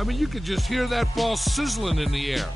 I mean, you could just hear that ball sizzling in the air.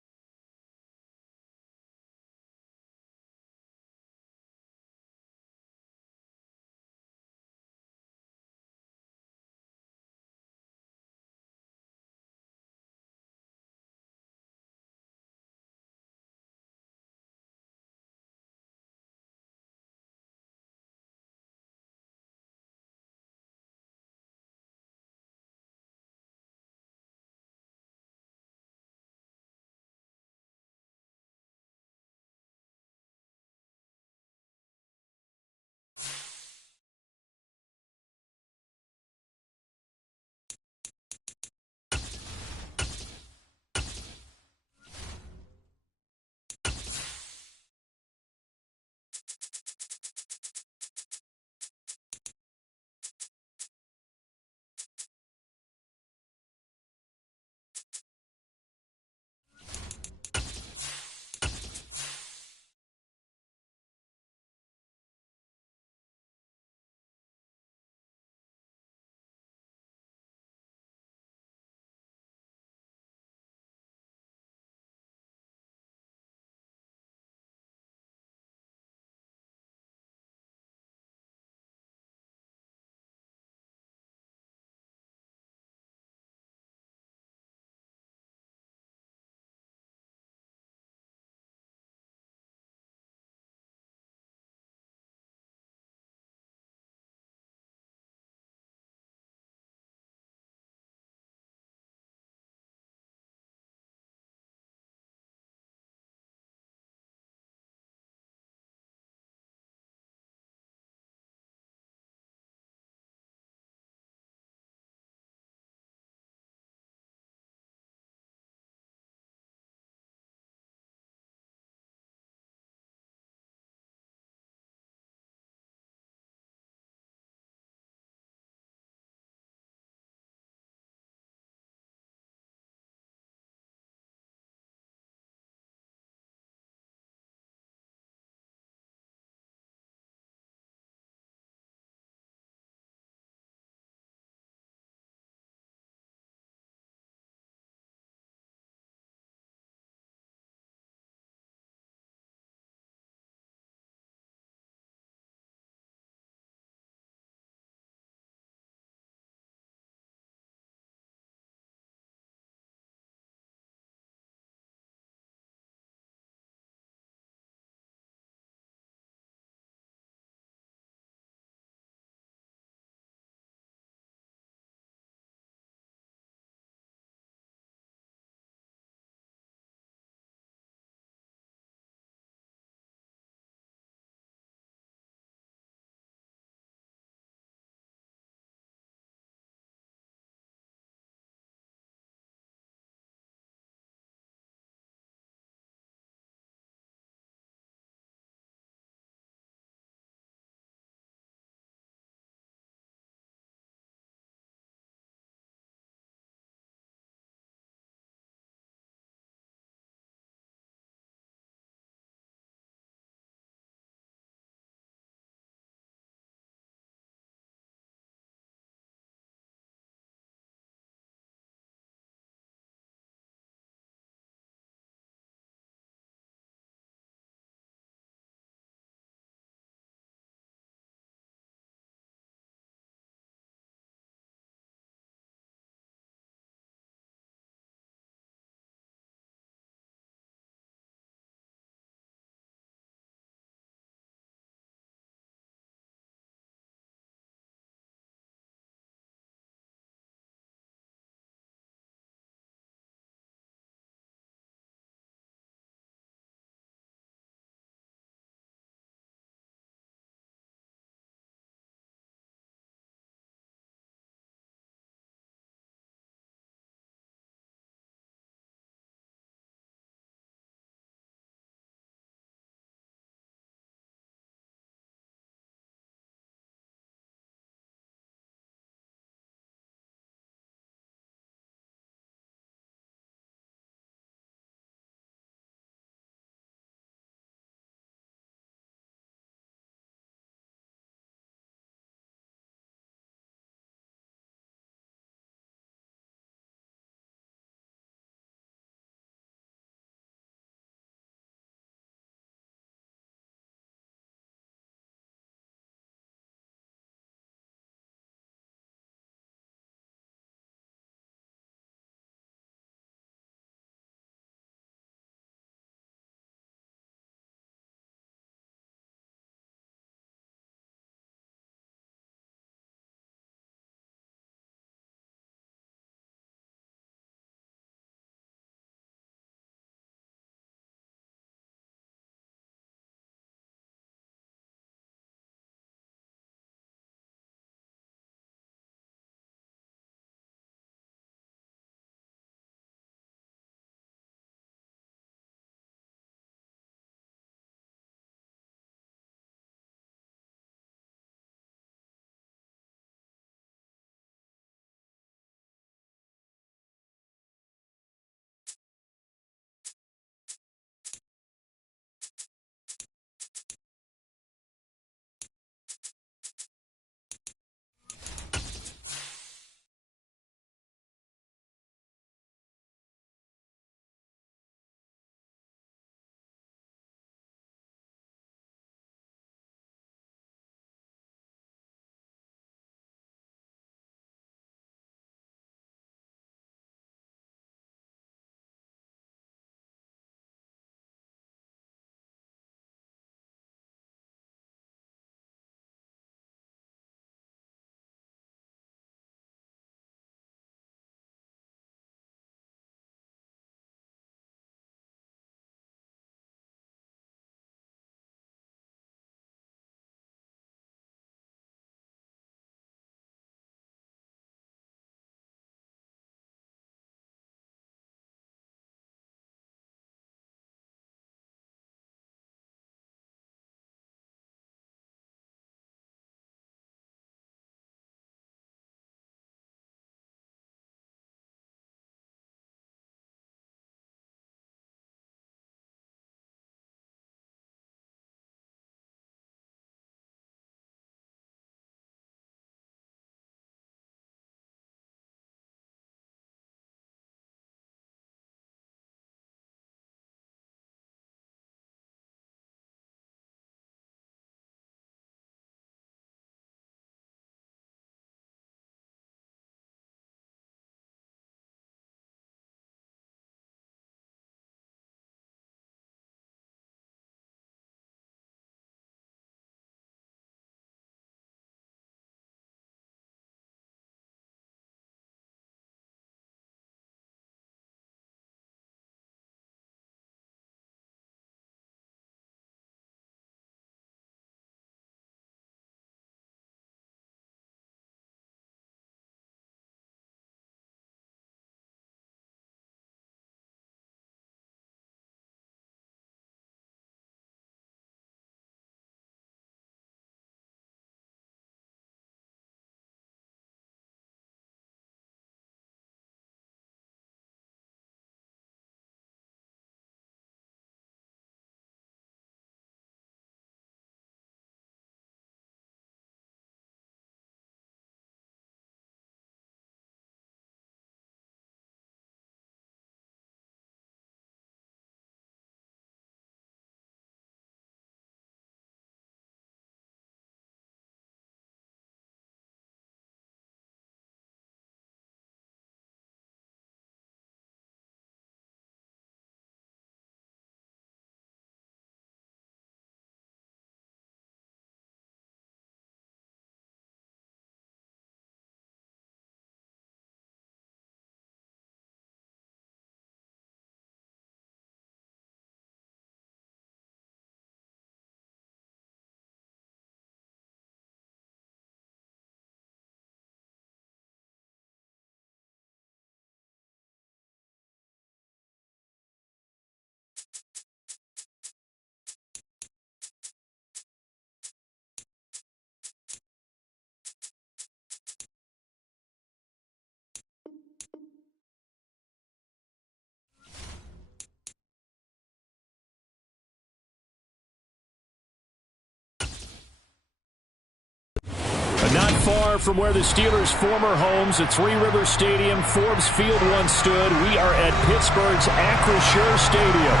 Not far from where the Steelers' former homes at Three Rivers Stadium, Forbes Field once stood, we are at Pittsburgh's Acrisure Stadium.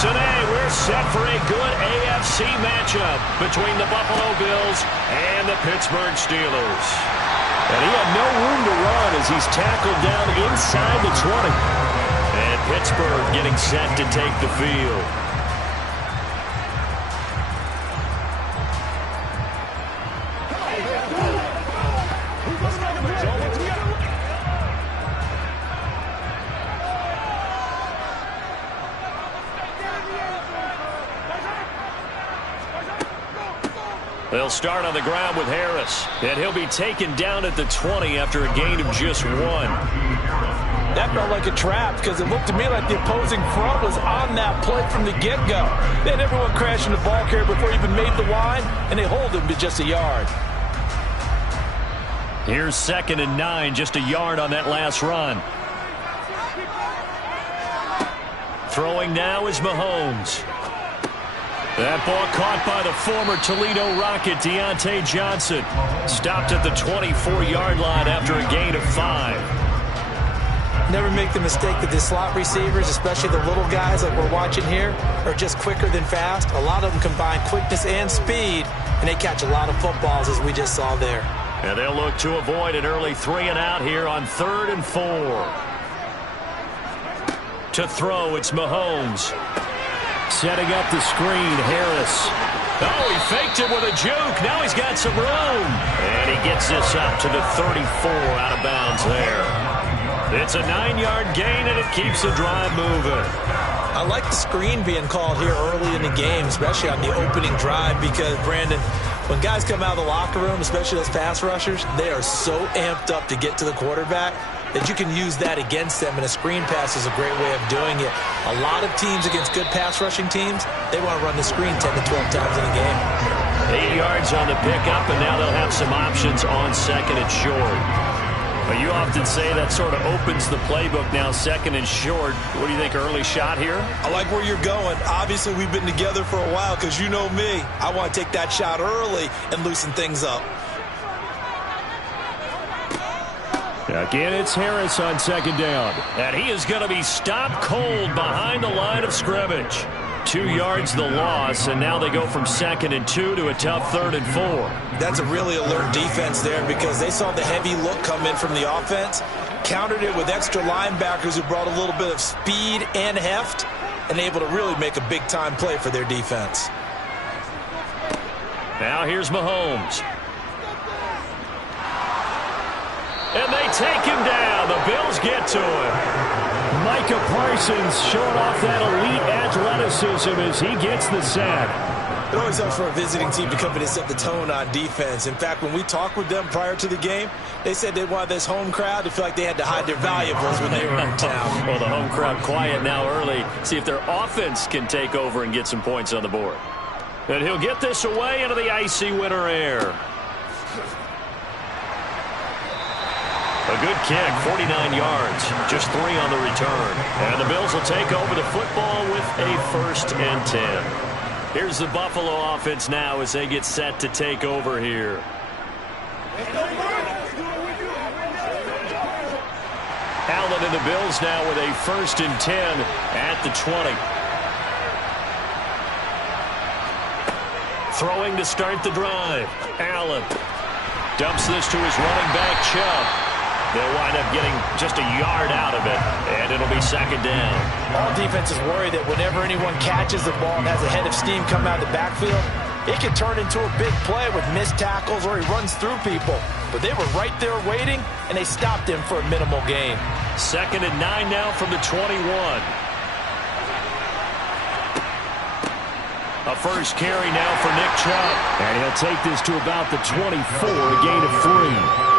Today, we're set for a good AFC matchup between the Buffalo Bills and the Pittsburgh Steelers. And he had no room to run as he's tackled down inside the 20. And Pittsburgh getting set to take the field. They'll start on the ground with Harris, and he'll be taken down at the 20 after a gain of just 1. That felt like a trap because it looked to me like the opposing front was on that play from the get-go. They had everyone crashing the ball carrier before he even made the line, and they hold him to just a yard. Here's 2nd and 9, just a yard on that last run. Throwing now is Mahomes. That ball caught by the former Toledo Rocket, Deontay Johnson. Stopped at the 24-yard line after a gain of 5. Never make the mistake that the slot receivers, especially the little guys like we're watching here, are just quicker than fast. A lot of them combine quickness and speed, and they catch a lot of footballs, as we just saw there. And they'll look to avoid an early 3-and-out here on 3rd and 4. To throw, it's Mahomes. Setting up the screen, Harris. Oh, he faked it with a juke. Now he's got some room. And he gets this up to the 34 out of bounds there. It's a 9-yard gain, and it keeps the drive moving. I like the screen being called here early in the game, especially on the opening drive, because, Brandon, when guys come out of the locker room, especially those pass rushers, they are so amped up to get to the quarterback that you can use that against them, and a screen pass is a great way of doing it. A lot of teams against good pass rushing teams, they want to run the screen 10 to 12 times in a game. 8 yards on the pickup, and now they'll have some options on 2nd and short. But you often say that sort of opens the playbook now, 2nd and short. What do you think, early shot here? I like where you're going. Obviously, we've been together for a while because you know me. I want to take that shot early and loosen things up. Again, it's Harris on 2nd down. And he is going to be stopped cold behind the line of scrimmage. 2 yards the loss, and now they go from 2nd and 2 to a tough 3rd and 4. That's a really alert defense there because they saw the heavy look come in from the offense, countered it with extra linebackers who brought a little bit of speed and heft, and able to really make a big-time play for their defense. Now here's Mahomes. And they take him down. The Bills get to him. Micah Parsons showing off that elite athleticism as he gets the sack. It always helps for a visiting team to come in and set the tone on defense. In fact, when we talked with them prior to the game, they said they wanted this home crowd to feel like they had to hide their valuables when they were in town. Well, the home crowd quiet now early. See if their offense can take over and get some points on the board. And he'll get this away into the icy winter air. A good kick, 49 yards, just 3 on the return. And the Bills will take over the football with a 1st and 10. Here's the Buffalo offense now as they get set to take over here. Allen and the Bills now with a 1st and 10 at the 20. Throwing to start the drive. Allen dumps this to his running back, Chubb. They'll wind up getting just a yard out of it, and it'll be 2nd down. All defenses worry that whenever anyone catches the ball and has a head of steam come out of the backfield, it can turn into a big play with missed tackles or he runs through people. But they were right there waiting, and they stopped him for a minimal gain. 2nd and 9 now from the 21. A first carry now for Nick Chubb. And he'll take this to about the 24, a gain of 3.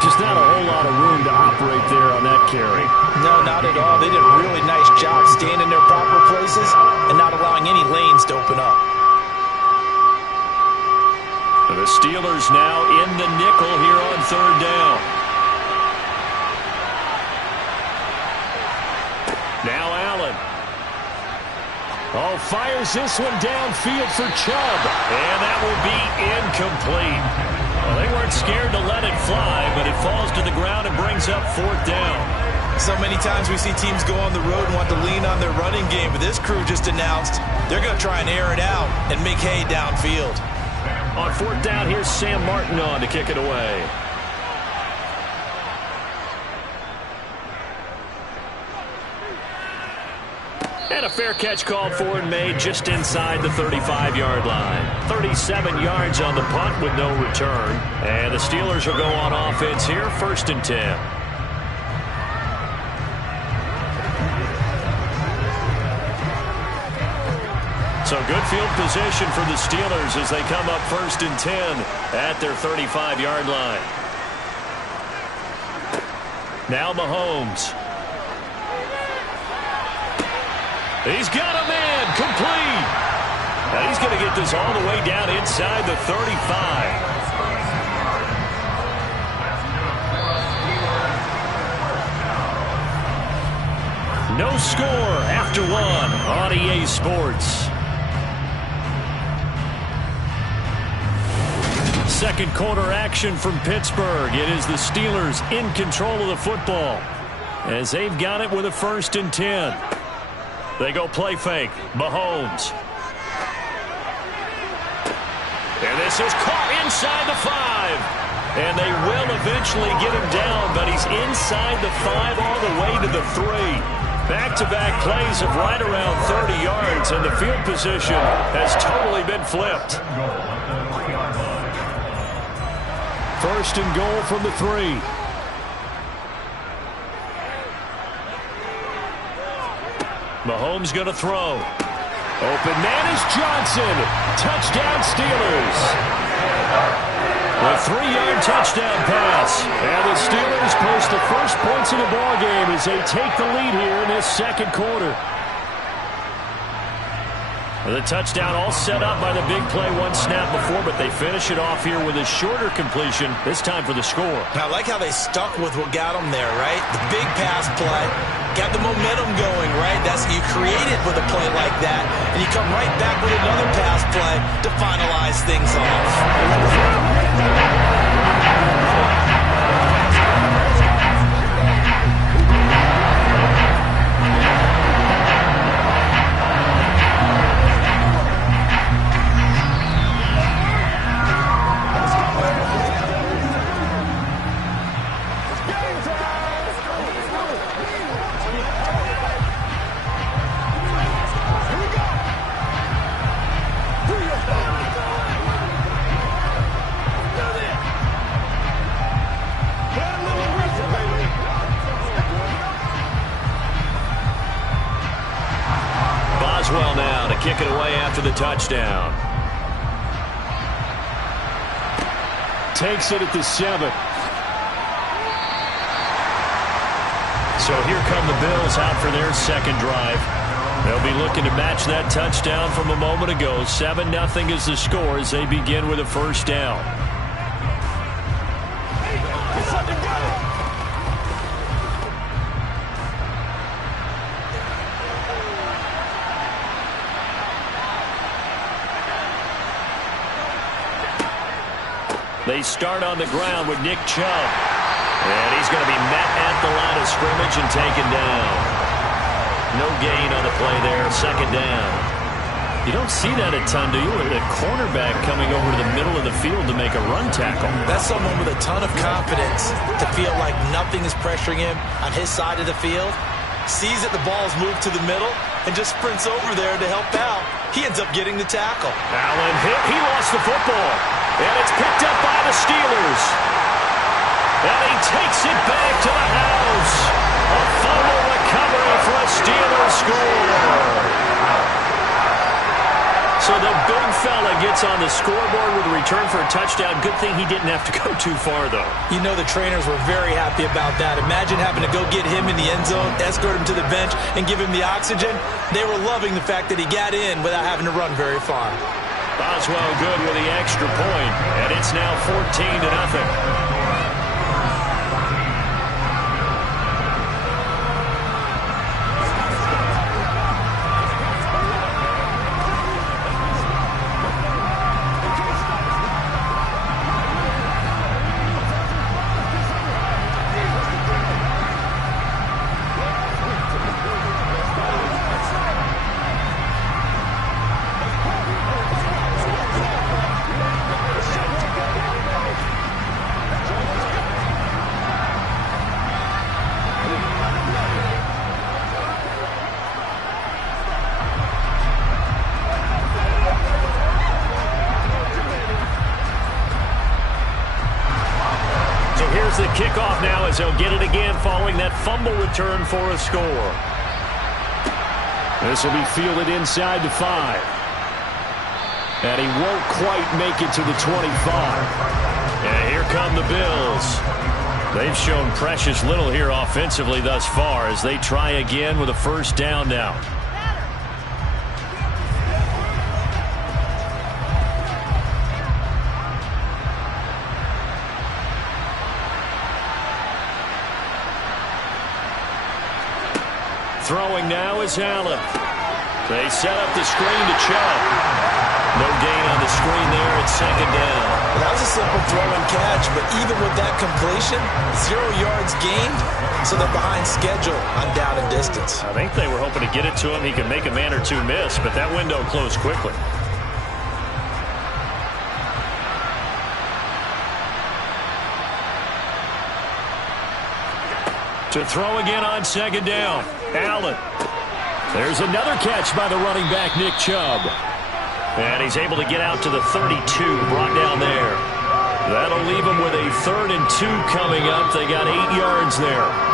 Just not a whole lot of room to operate there on that carry. No, not at all. They did a really nice job staying in their proper places and not allowing any lanes to open up. The Steelers now in the nickel here on 3rd down. Now Allen. Oh, fires this one downfield for Chubb. And that will be incomplete. Well, they weren't scared to let it fly, but it falls to the ground and brings up 4th down. So many times we see teams go on the road and want to lean on their running game, but this crew just announced they're going to try and air it out and make hay downfield. On 4th down, here's Sam Martin on to kick it away. And a fair catch called for and made just inside the 35-yard line. 37 yards on the punt with no return. And the Steelers will go on offense here, 1st and 10. So good field position for the Steelers as they come up 1st and 10 at their 35-yard line. Now Mahomes. He's got a man complete. Now he's going to get this all the way down inside the 35. No score after 1 on EA Sports. Second quarter action from Pittsburgh. It is the Steelers in control of the football as they've got it with a 1st and 10. They go play fake. Mahomes. And this is caught inside the 5. And they will eventually get him down, but he's inside the 5 all the way to the 3. Back-to-back plays of right around 30 yards, and the field position has totally been flipped. 1st and goal from the 3. Mahomes going to throw. Open man is Johnson. Touchdown Steelers. A 3-yard touchdown pass. And the Steelers post the first points of the ballgame as they take the lead here in this second quarter. The touchdown all set up by the big play one snap before, but they finish it off here with a shorter completion, this time for the score. Now, I like how they stuck with what got them there, right? The big pass play, got the momentum going, right? That's you create it with a play like that, and you come right back with another pass play to finalize things off. Boswell now to kick it away after the touchdown. Takes it at the 7. So here come the Bills out for their second drive. They'll be looking to match that touchdown from a moment ago. 7-0 is the score as they begin with a first down. They start on the ground with Nick Chubb. And he's going to be met at the line of scrimmage and taken down. No gain on the play there. Second down. You don't see that a ton, do you? With a cornerback coming over to the middle of the field to make a run tackle. That's someone with a ton of confidence to feel like nothing is pressuring him on his side of the field. Sees that the ball's moved to the middle and just sprints over there to help out. He ends up getting the tackle. Allen hit. He lost the football. And it's picked up by the Steelers. And he takes it back to the house. A fumble recovery for a Steelers score. So the big fella gets on the scoreboard with a return for a touchdown. Good thing he didn't have to go too far, though. You know the trainers were very happy about that. Imagine having to go get him in the end zone, escort him to the bench, and give him the oxygen. They were loving the fact that he got in without having to run very far. Boswell good with the extra point, and it's now 14-0. Here's the kickoff now as they'll get it again following that fumble return for a score. This will be fielded inside the 5. And he won't quite make it to the 25. And here come the Bills. They've shown precious little here offensively thus far as they try again with a first down now. Throwing now is Allen. They set up the screen to Chubb. No gain on the screen there at second down. That was a simple throw and catch, but even with that completion, 0 yards gained, so they're behind schedule on down and distance. I think they were hoping to get it to him. He could make a man or two miss, but that window closed quickly. To throw again on second down. Allen. There's another catch by the running back, Nick Chubb. And he's able to get out to the 32, brought down there. That'll leave him with a 3rd and 2 coming up. They got 8 yards there.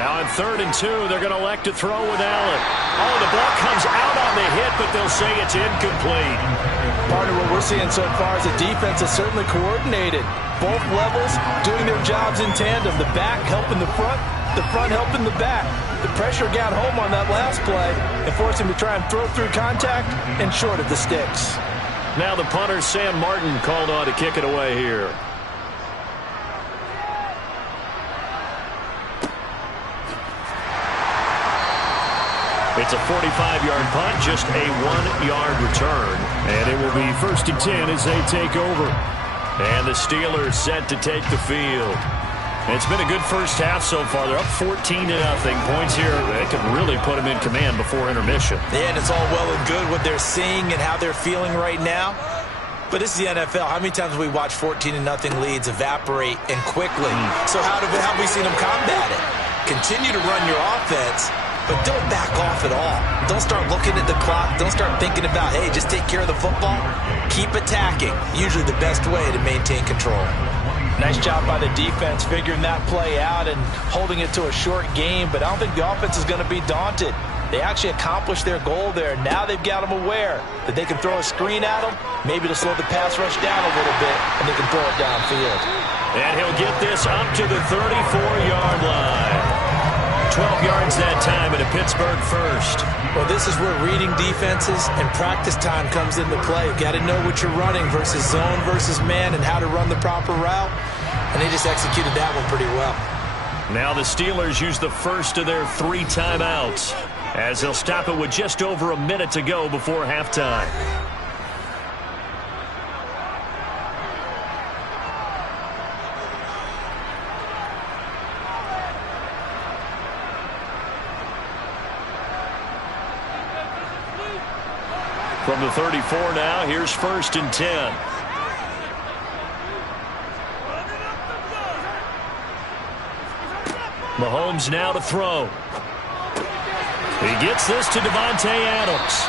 Now on 3rd and 2, they're going to elect to throw with Allen. Oh, the ball comes out on the hit, but they'll say it's incomplete. Partner, what we're seeing so far is the defense is certainly coordinated. Both levels doing their jobs in tandem. The back helping the front helping the back. The pressure got home on that last play and forced him to try and throw through contact and short of the sticks. Now the punter, Sam Martin, called on to kick it away here. It's a 45-yard punt, just a 1-yard return. And it will be 1st and 10 as they take over. And the Steelers set to take the field. It's been a good first half so far. They're up 14-0. Points here, they could really put them in command before intermission. Yeah, and it's all well and good what they're seeing and how they're feeling right now. But this is the NFL. How many times have we watched 14-0 leads evaporate and quickly? So how have we seen them combat it? Continue to run your offense, but don't back off at all. Don't start looking at the clock. Don't start thinking about, hey, just take care of the football. Keep attacking. Usually the best way to maintain control. Nice job by the defense figuring that play out and holding it to a short game, but I don't think the offense is going to be daunted. They actually accomplished their goal there. Now they've got them aware that they can throw a screen at them, maybe to slow the pass rush down a little bit, and they can throw it downfield. And he'll get this up to the 34-yard line. 12 yards that time and a Pittsburgh first. Well, this is where reading defenses and practice time comes into play. You've got to know what you're running versus zone versus man and how to run the proper route. And they just executed that one pretty well. Now the Steelers use the first of their 3 timeouts as they'll stop it with just over a minute to go before halftime. From the 34 now, here's 1st and 10. Mahomes now to throw. He gets this to Davante Adams.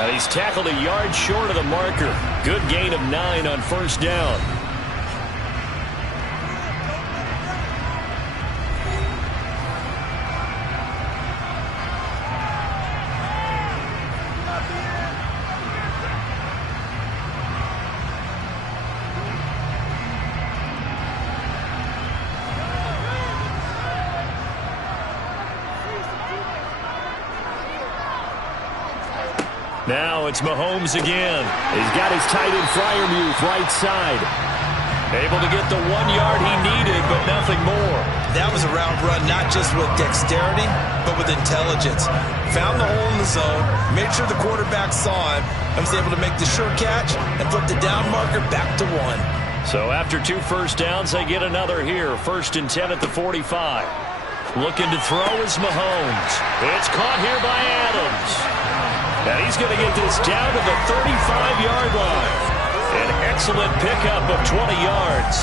And he's tackled a yard short of the marker. Good gain of 9 on 1st down. Now it's Mahomes again. He's got his tight end Freiermuth right side. Able to get the 1 yard he needed, but nothing more. That was a route run not just with dexterity, but with intelligence. Found the hole in the zone, made sure the quarterback saw him, and was able to make the sure catch and flip the down marker back to 1. So after 2 first downs, they get another here. 1st and 10 at the 45. Looking to throw is Mahomes. It's caught here by Adams. And he's going to get this down to the 35-yard line. An excellent pickup of 20 yards.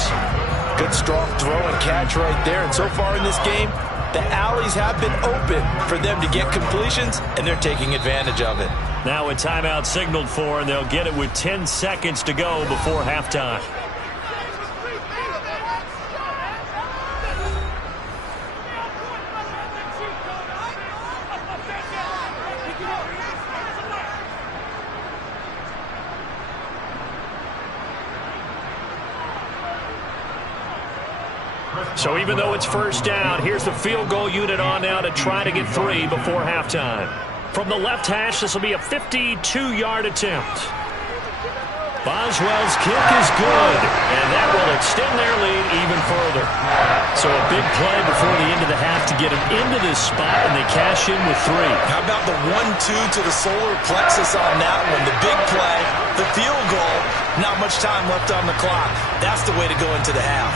Good strong throw and catch right there. And so far in this game, the alleys have been open for them to get completions, and they're taking advantage of it. Now a timeout signaled for, and they'll get it with 10 seconds to go before halftime. So even though it's first down, here's the field goal unit on now to try to get 3 before halftime. From the left hash, this will be a 52-yard attempt. Boswell's kick is good, and that will extend their lead even further. So a big play before the end of the half to get them into this spot, and they cash in with 3. How about the 1-2 to the solar plexus on that one? The big play, the field goal, not much time left on the clock. That's the way to go into the half.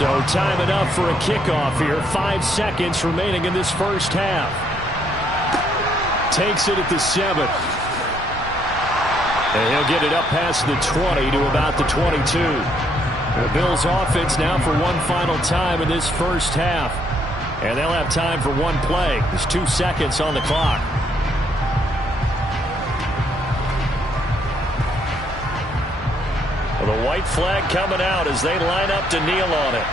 So time enough for a kickoff here. 5 seconds remaining in this first half. Takes it at the 7. And he'll get it up past the 20 to about the 22. The Bills offense now for one final time in this first half. And they'll have time for one play. There's 2 seconds on the clock. The white flag coming out as they line up to kneel on it.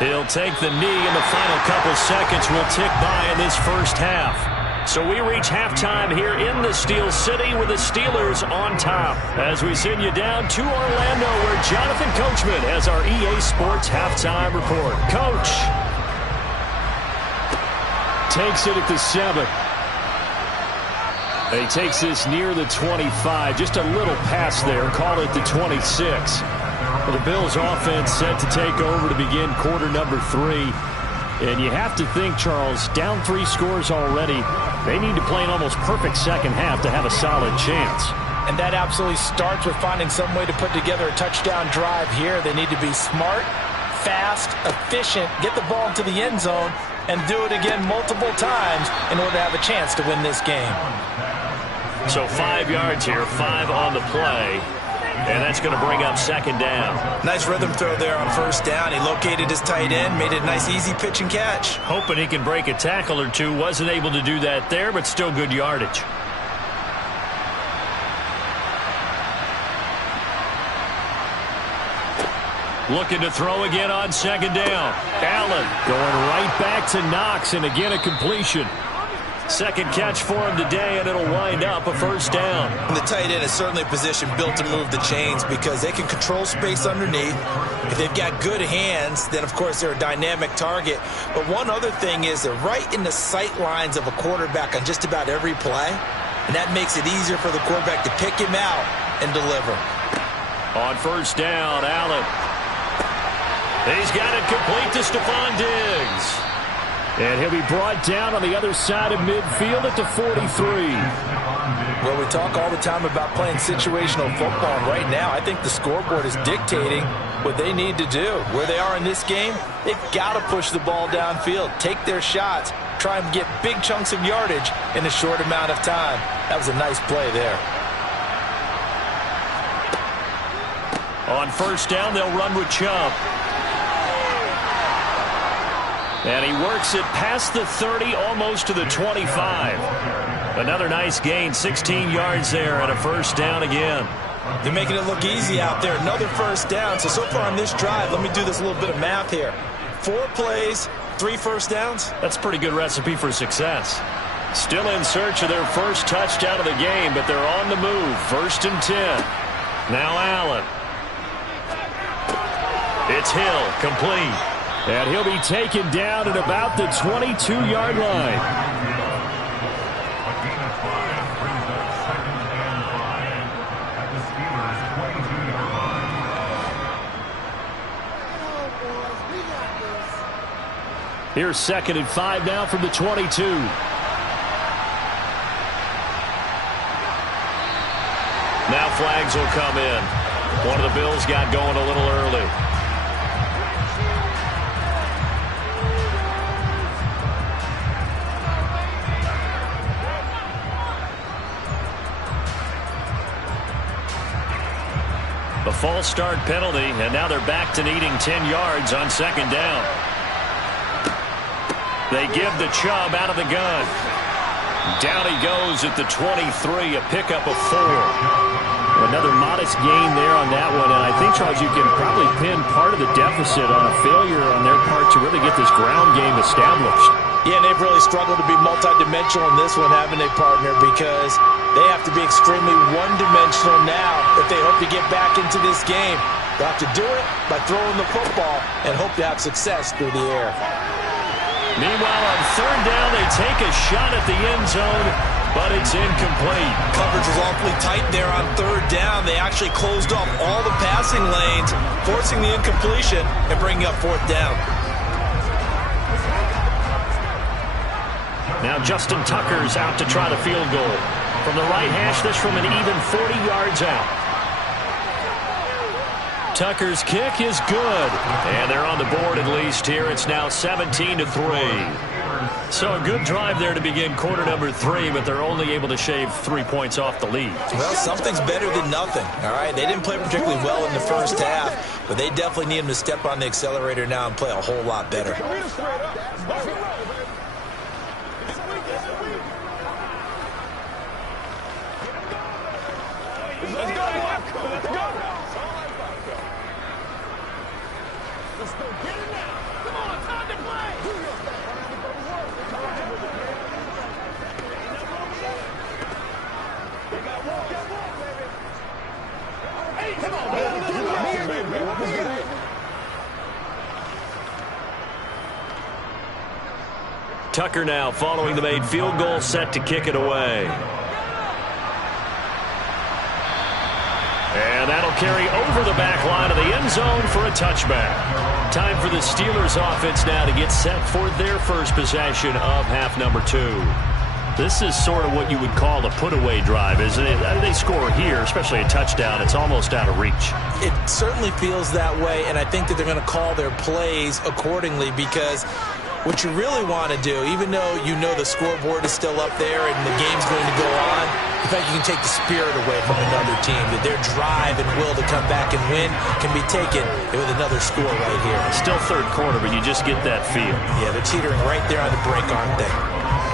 He'll take the knee, and the final couple seconds will tick by in this first half. So we reach halftime here in the Steel City with the Steelers on top. As we send you down to Orlando, where Jonathan Coachman has our EA Sports halftime report. Coach. Takes it at the 7. He takes this near the 25. Just a little pass there. Call it the 26. Well, the Bills offense set to take over to begin quarter number 3. And you have to think, Charles, down 3 scores already. They need to play an almost perfect second half to have a solid chance. And that absolutely starts with finding some way to put together a touchdown drive here. They need to be smart, fast, efficient, get the ball into the end zone, and do it again multiple times in order to have a chance to win this game. So 5 yards here, 5 on the play. And that's going to bring up second down. Nice rhythm throw there on first down. He located his tight end, made it a nice easy pitch and catch. Hoping he can break a tackle or two. Wasn't able to do that there, but still good yardage. Looking to throw again on second down. Allen going right back to Knox, and again a completion. Second catch for him today, and it'll wind up a first down. And the tight end is certainly a position built to move the chains because they can control space underneath. If they've got good hands, then, of course, they're a dynamic target. But one other thing is they're right in the sight lines of a quarterback on just about every play, and that makes it easier for the quarterback to pick him out and deliver. On first down, Allen. He's got it complete to Stephon Diggs. And he'll be brought down on the other side of midfield at the 43. Well, we talk all the time about playing situational football. And right now, I think the scoreboard is dictating what they need to do. Where they are in this game, they've got to push the ball downfield, take their shots, try and get big chunks of yardage in a short amount of time. That was a nice play there. On first down, they'll run with Chubb. And he works it past the 30, almost to the 25. Another nice gain, 16 yards there, and a first down again. They're making it look easy out there. Another first down. So far on this drive, let me do this little bit of math here. 4 plays, 3 first downs. That's a pretty good recipe for success. Still in search of their first touchdown of the game, but they're on the move. 1st and 10. Now Allen. It's Hill, complete. And he'll be taken down at about the 22-yard line. Here's 2nd and 5 now from the 22. Now flags will come in. One of the Bills got going a little early. The false start penalty, and now they're back to needing 10 yards on 2nd down. They give the Chubb out of the gun. Down he goes at the 23, a pickup of 4. Another modest gain there on that one, and I think, Charles, you can probably pin part of the deficit on a failure on their part to really get this ground game established. Yeah, and they've really struggled to be multidimensional in this one, haven't they, partner, because they have to be extremely one-dimensional now if they hope to get back into this game. They'll have to do it by throwing the football and hope to have success through the air. Meanwhile, on 3rd down, they take a shot at the end zone, but it's incomplete. Coverage was awfully tight there on 3rd down. They actually closed off all the passing lanes, forcing the incompletion and bringing up 4th down. Now Justin Tucker's out to try the field goal. From the right hash, this from an even 40 yards out. Tucker's kick is good. And they're on the board at least here. It's now 17-3. So a good drive there to begin quarter number 3, but they're only able to shave 3 points off the lead. Well, something's better than nothing, all right? They didn't play particularly well in the first half, but they definitely need them to step on the accelerator now and play a whole lot better. Tucker now following the made field goal, set to kick it away. And that'll carry over the back line of the end zone for a touchback. Time for the Steelers offense now to get set for their first possession of half number 2. This is sort of what you would call a put-away drive, isn't it? They score here, especially a touchdown. It's almost out of reach. It certainly feels that way, and I think that they're going to call their plays accordingly, because what you really want to do, even though you know the scoreboard is still up there and the game's going to go on, in fact, you can take the spirit away from another team, that their drive and will to come back and win can be taken with another score right here. Still 3rd quarter, but you just get that feel. Yeah, they're teetering right there on the break, aren't they?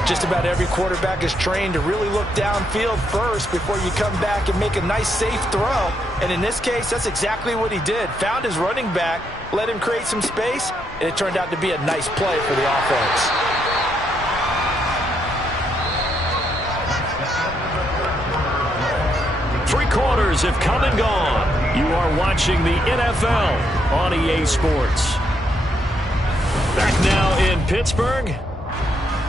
Just about every quarterback is trained to really look downfield first before you come back and make a nice, safe throw. And in this case, that's exactly what he did. Found his running back, let him create some space, and it turned out to be a nice play for the offense. Three quarters have come and gone. You are watching the NFL on EA Sports. Back now in Pittsburgh.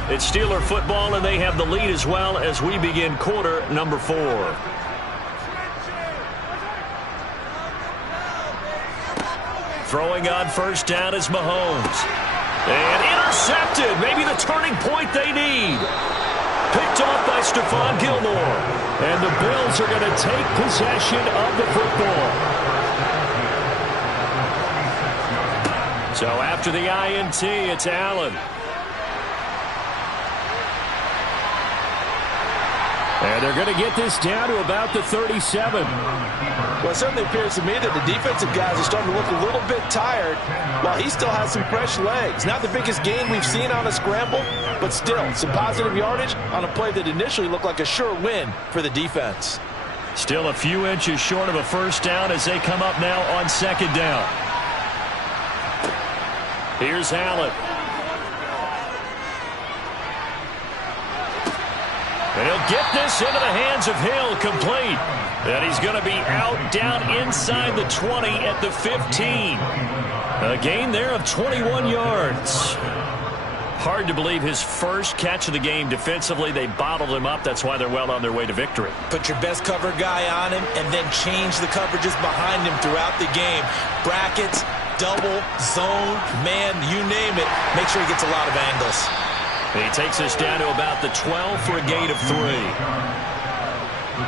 It's Steeler football, and they have the lead as well as we begin quarter number 4. Throwing on 1st down is Mahomes. And intercepted. Maybe the turning point they need. Picked off by Stephon Gilmore. And the Bills are going to take possession of the football. So after the INT, it's Allen. And they're going to get this down to about the 37. Well, it certainly appears to me that the defensive guys are starting to look a little bit tired while he still has some fresh legs. Not the biggest gain we've seen on a scramble, but still some positive yardage on a play that initially looked like a sure win for the defense. Still a few inches short of a 1st down as they come up now on 2nd down. Here's Allen. And he'll get this into the hands of Hill, complete. And he's going to be out down inside the 20 at the 15. A gain there of 21 yards. Hard to believe his first catch of the game defensively. They bottled him up. That's why they're well on their way to victory. Put your best cover guy on him and then change the coverages behind him throughout the game. Brackets, double, zone, man, you name it. Make sure he gets a lot of angles. He takes us down to about the 12 for a gain of 3. The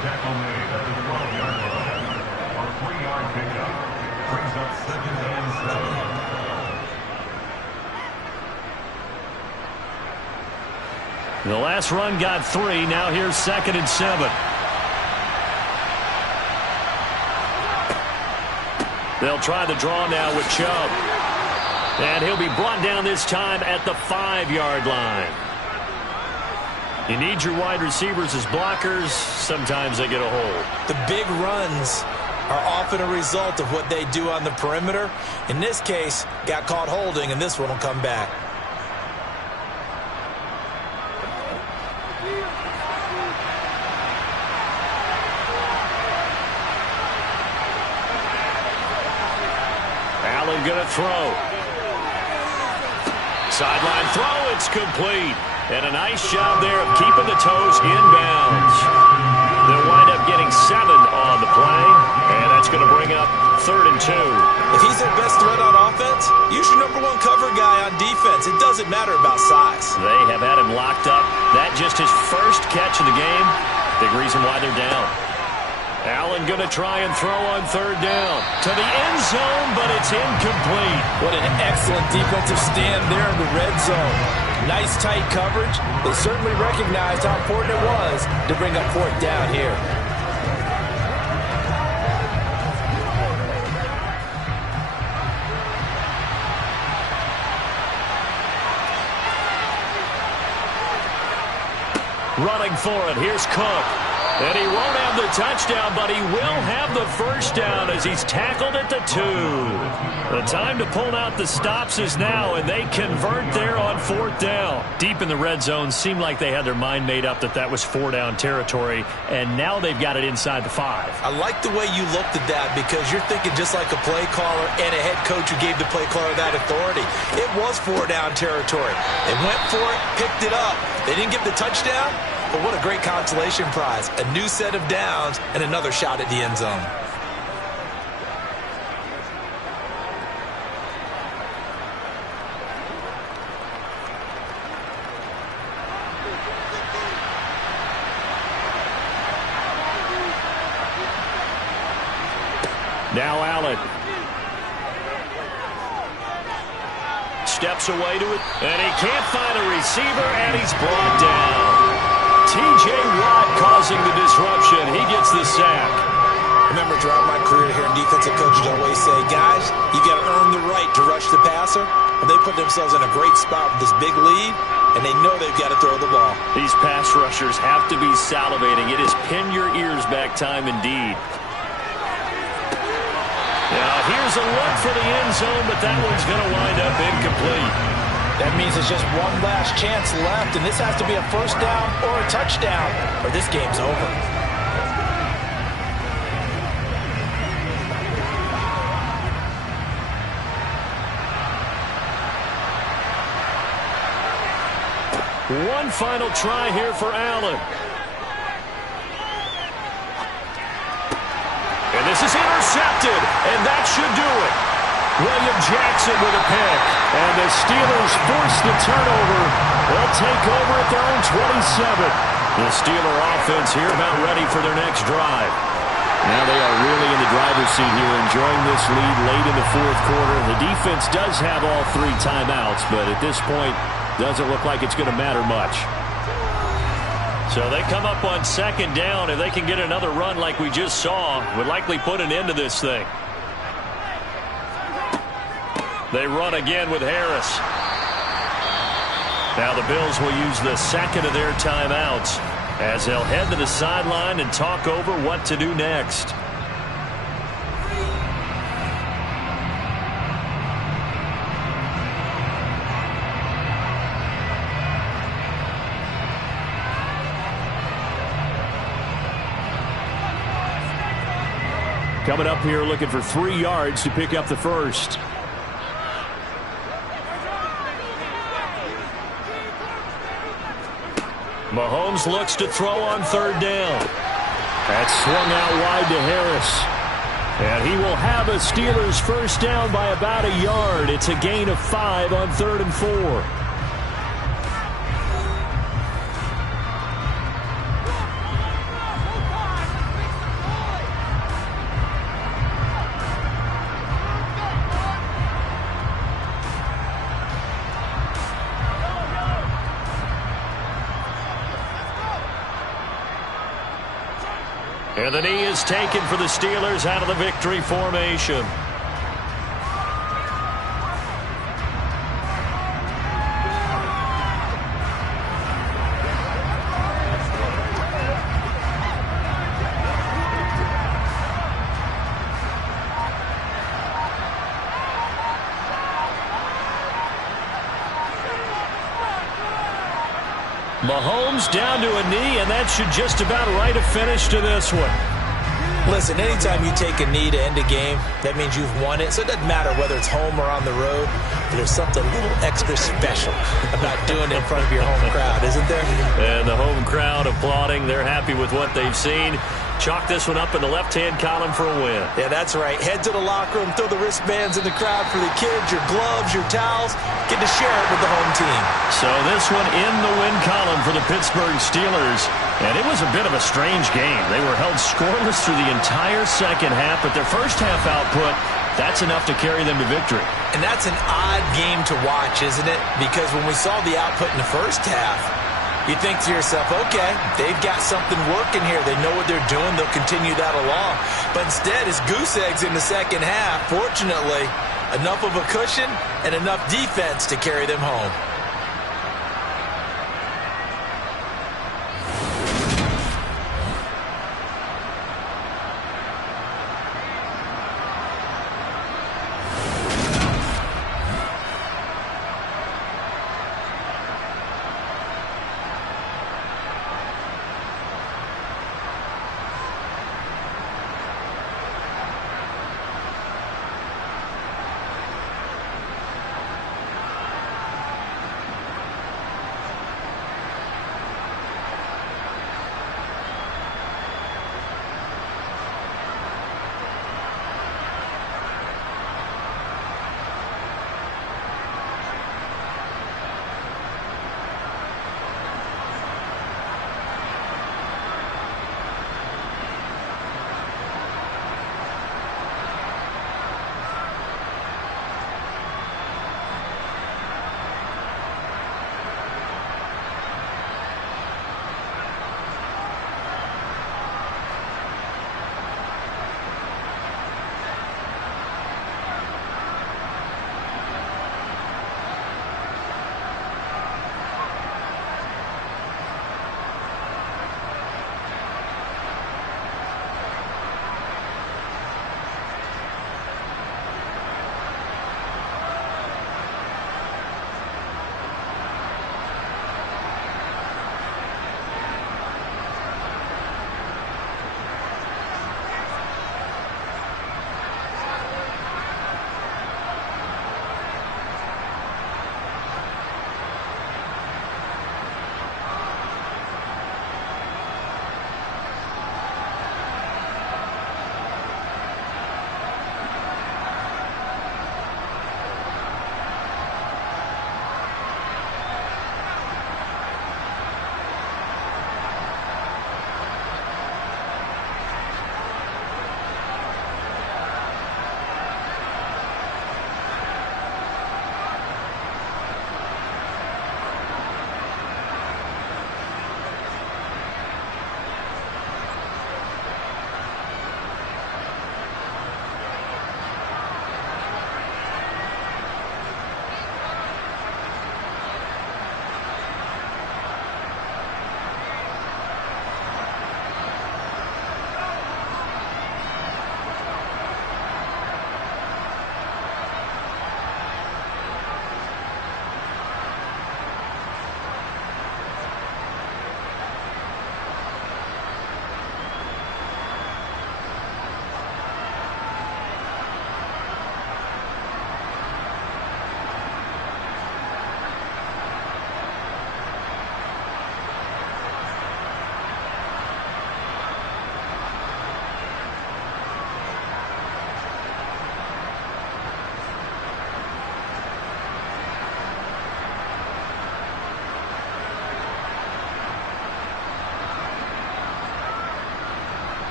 tackle made at the 12-yard line. A 3-yard pickup brings up 2nd and 7. The last run got 3. Now here's 2nd and 7. They'll try the draw now with Chubb. And he'll be brought down this time at the 5-yard line. You need your wide receivers as blockers. Sometimes they get a hold. The big runs are often a result of what they do on the perimeter. In this case, got caught holding, and this one will come back. Allen going to throw. Sideline throw, it's complete. And a nice job there of keeping the toes inbounds. They'll wind up getting 7 on the play, and that's going to bring up 3rd and 2. If he's their best threat on offense, use your #1 cover guy on defense. It doesn't matter about size. They have had him locked up. That just his first catch of the game. Big reason why they're down. Allen going to try and throw on 3rd down. To the end zone, but it's incomplete. What an excellent defensive stand there in the red zone. Nice tight coverage. They certainly recognized how important it was to bring up 4th down here. Running for it. Here's Cook. And he won't have the touchdown, but he will have the first down as he's tackled at the 2. The time to pull out the stops is now, and they convert there on 4th down. Deep in the red zone, seemed like they had their mind made up that that was 4-down territory, and now they've got it inside the 5. I like the way you looked at that because you're thinking just like a play caller and a head coach who gave the play caller that authority. It was 4-down territory. They went for it, picked it up. They didn't get the touchdown. But what a great consolation prize. A new set of downs and another shot at the end zone. Now Allen. Steps away to it, and he can't find a receiver, and he's brought down. T.J. Watt causing the disruption. He gets the sack. Remember, throughout my career here in defensive coaches always say, guys, you got to earn the right to rush the passer. And they put themselves in a great spot with this big lead, and they know they've got to throw the ball. These pass rushers have to be salivating. It is pin your ears back time indeed. Now here's a look for the end zone, but that one's going to wind up incomplete. That means it's just one last chance left, and this has to be a 1st down or a touchdown, or this game's over. One final try here for Allen. And this is intercepted, and that should do it. William Jackson with a pick. And the Steelers force the turnover. They'll take over at their own 27. The Steeler offense here about ready for their next drive. Now they are really in the driver's seat here, enjoying this lead late in the 4th quarter. The defense does have all 3 timeouts, but at this point, doesn't look like it's going to matter much. So they come up on 2nd down. If they can get another run like we just saw, would likely put an end to this thing. They run again with Harris. Now the Bills will use the 2nd of their timeouts as they'll head to the sideline and talk over what to do next. coming up here looking for 3 yards to pick up the first. Mahomes looks to throw on 3rd down. That's swung out wide to Harris. And he will have a Steelers first down by about a yard. It's a gain of 5 on 3rd and 4. And the knee is taken for the Steelers out of the victory formation. Mahomes down to a knee, and that should just about write a finish to this one. Listen, anytime you take a knee to end a game, that means you've won it. So it doesn't matter whether it's home or on the road. But there's something a little extra special about doing it in front of your home crowd, isn't there? And the home crowd applauding. They're happy with what they've seen. Chalk this one up in the left-hand column for a win. Yeah, that's right. Head to the locker room, throw the wristbands in the crowd for the kids, your gloves, your towels. Get to share it with the home team. So this one in the win column for the Pittsburgh Steelers. And it was a bit of a strange game. They were held scoreless through the entire second half, but their first half output, that's enough to carry them to victory. And that's an odd game to watch, isn't it? Because when we saw the output in the first half, you think to yourself, okay, they've got something working here. They know what they're doing. They'll continue that along. But instead, it's goose eggs in the second half. Fortunately, enough of a cushion and enough defense to carry them home.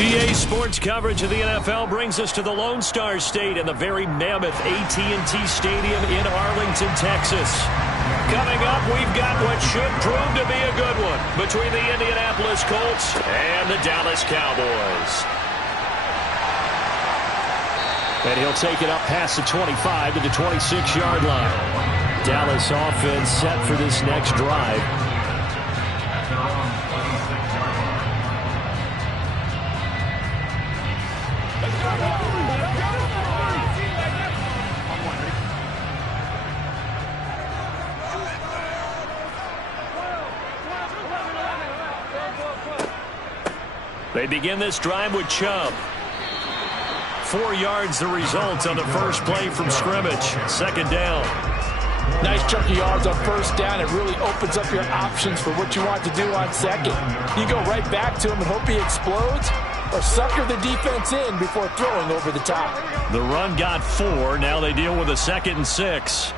EA Sports coverage of the NFL brings us to the Lone Star State and the very mammoth AT&T Stadium in Arlington, Texas. Coming up, we've got what should prove to be a good one between the Indianapolis Colts and the Dallas Cowboys. And he'll take it up past the 25 to the 26-yard line. Dallas offense set for this next drive. They begin this drive with Chubb. 4 yards the result on the first play from scrimmage. Second down. Nice chunk of yards on first down. It really opens up your options for what you want to do on second. You go right back to him and hope he explodes, or sucker the defense in before throwing over the top. The run got 4. Now they deal with a 2nd and 6.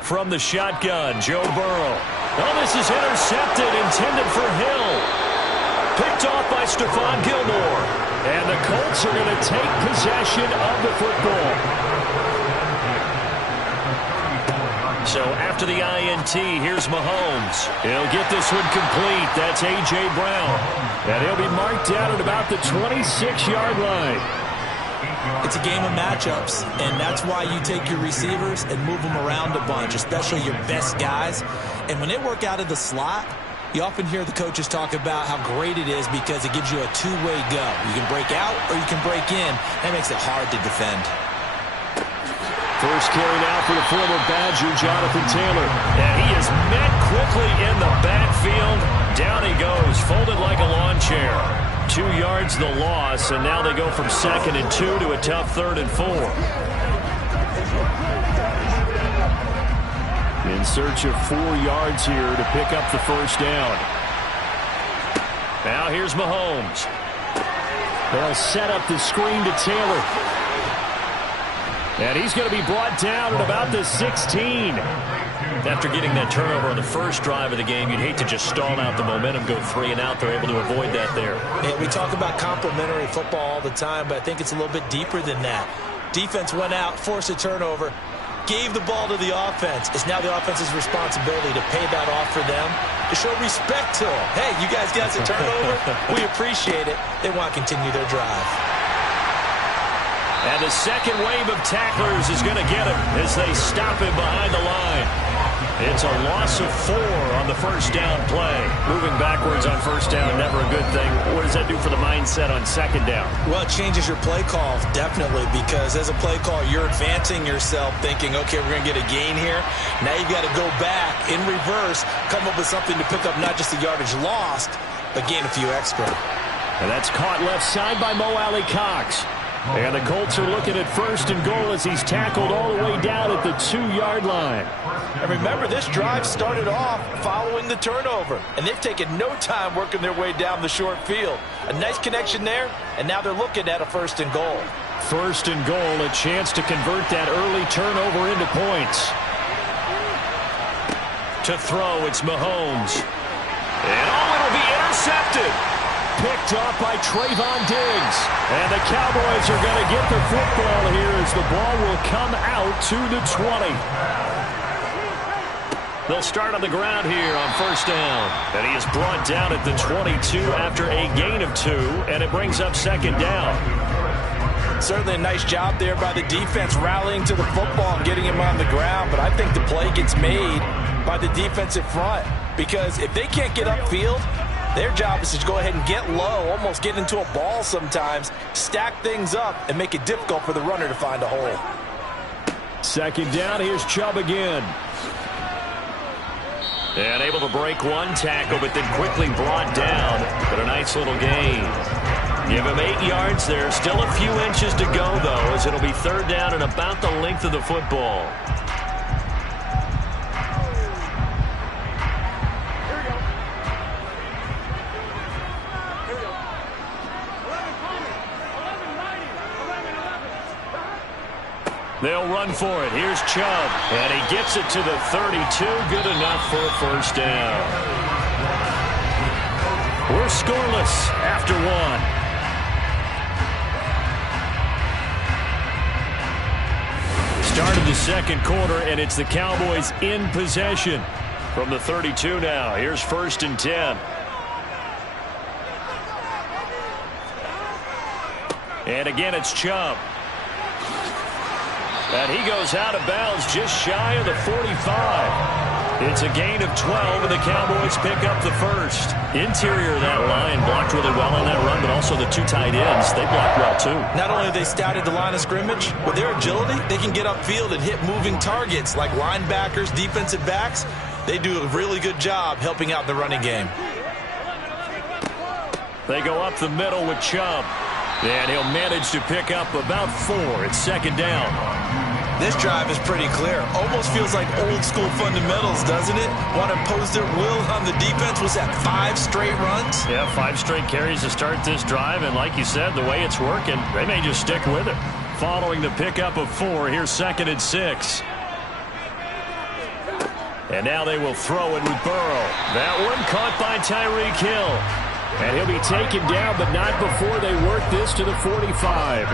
From the shotgun, Joe Burrow. Oh, this is intercepted, intended for Hill. Picked off by Stephon Gilmore. And the Colts are going to take possession of the football. So after the INT, here's Mahomes. He'll get this one complete. That's A.J. Brown. And he'll be marked down at about the 26-yard line. It's a game of matchups, and that's why you take your receivers and move them around a bunch, especially your best guys. And when they work out of the slot, you often hear the coaches talk about how great it is because it gives you a two-way go. You can break out or you can break in. That makes it hard to defend. First carry now for the former Badger, Jonathan Taylor. And he is met quickly in the backfield. Down he goes, folded like a lawn chair. 2 yards the loss, and now they go from 2nd and 2 to a tough 3rd and 4. In search of 4 yards here to pick up the first down. Now here's Mahomes. They'll set up the screen to Taylor. And he's going to be brought down at about the 16. After getting that turnover on the first drive of the game, you'd hate to just stall out the momentum, go 3 and out. They're able to avoid that there. And we talk about complementary football all the time, but I think it's a little bit deeper than that. Defense went out, forced a turnover, gave the ball to the offense. It's now the offense's responsibility to pay that off for them, to show respect to them. Hey, you guys got a turnover? We appreciate it. They want to continue their drive. And the second wave of tacklers is going to get him as they stop him behind the line. It's a loss of 4 on the first down play. Moving backwards on first down, never a good thing. What does that do for the mindset on second down? Well, it changes your play call, definitely, because as a play call, you're advancing yourself thinking, okay, we're going to get a gain here. Now you've got to go back in reverse, come up with something to pick up not just the yardage lost, but gain a few extra. And that's caught left side by Mo Alley-Cox. And the Colts are looking at 1st and goal as he's tackled all the way down at the 2-yard line. And remember, this drive started off following the turnover, and they've taken no time working their way down the short field. A nice connection there, and now they're looking at a 1st and goal. 1st and goal, a chance to convert that early turnover into points. To throw, it's Mahomes. And it'll be intercepted. Picked off by Trayvon Diggs. And the Cowboys are going to get the football here as the ball will come out to the 20. They'll start on the ground here on first down. And he is brought down at the 22 after a gain of 2, and it brings up second down. Certainly a nice job there by the defense rallying to the football and getting him on the ground, but I think the play gets made by the defensive front because if they can't get upfield, their job is to go ahead and get low, almost get into a ball sometimes, stack things up, and make it difficult for the runner to find a hole. Second down, here's Chubb again. And able to break one tackle, but then quickly brought down. But a nice little gain. Give him 8 yards there. Still a few inches to go, though, as it'll be third down and about the length of the football. They'll run for it. Here's Chubb. And he gets it to the 32. Good enough for a first down. We're scoreless after one. Start of the second quarter, and it's the Cowboys in possession. From the 32 now, here's 1st and 10. And again, it's Chubb. And he goes out of bounds just shy of the 45. It's a gain of 12, and the Cowboys pick up the first. Interior of that line blocked really well on that run, but also the 2 tight ends, they blocked well too. Not only have they scouted the line of scrimmage, with their agility, they can get upfield and hit moving targets like linebackers, defensive backs. They do a really good job helping out the running game. They go up the middle with Chubb. And he'll manage to pick up about 4. It's 2nd down. This drive is pretty clear. Almost feels like old school fundamentals, doesn't it? Want to impose their will on the defense. Was that 5 straight runs? Yeah, 5 straight carries to start this drive. And like you said, the way it's working, they may just stick with it. Following the pickup of 4, here's 2nd and 6. And now they will throw it with Burrow. That one caught by Tyreek Hill. And he'll be taken down, but not before they work this to the 45.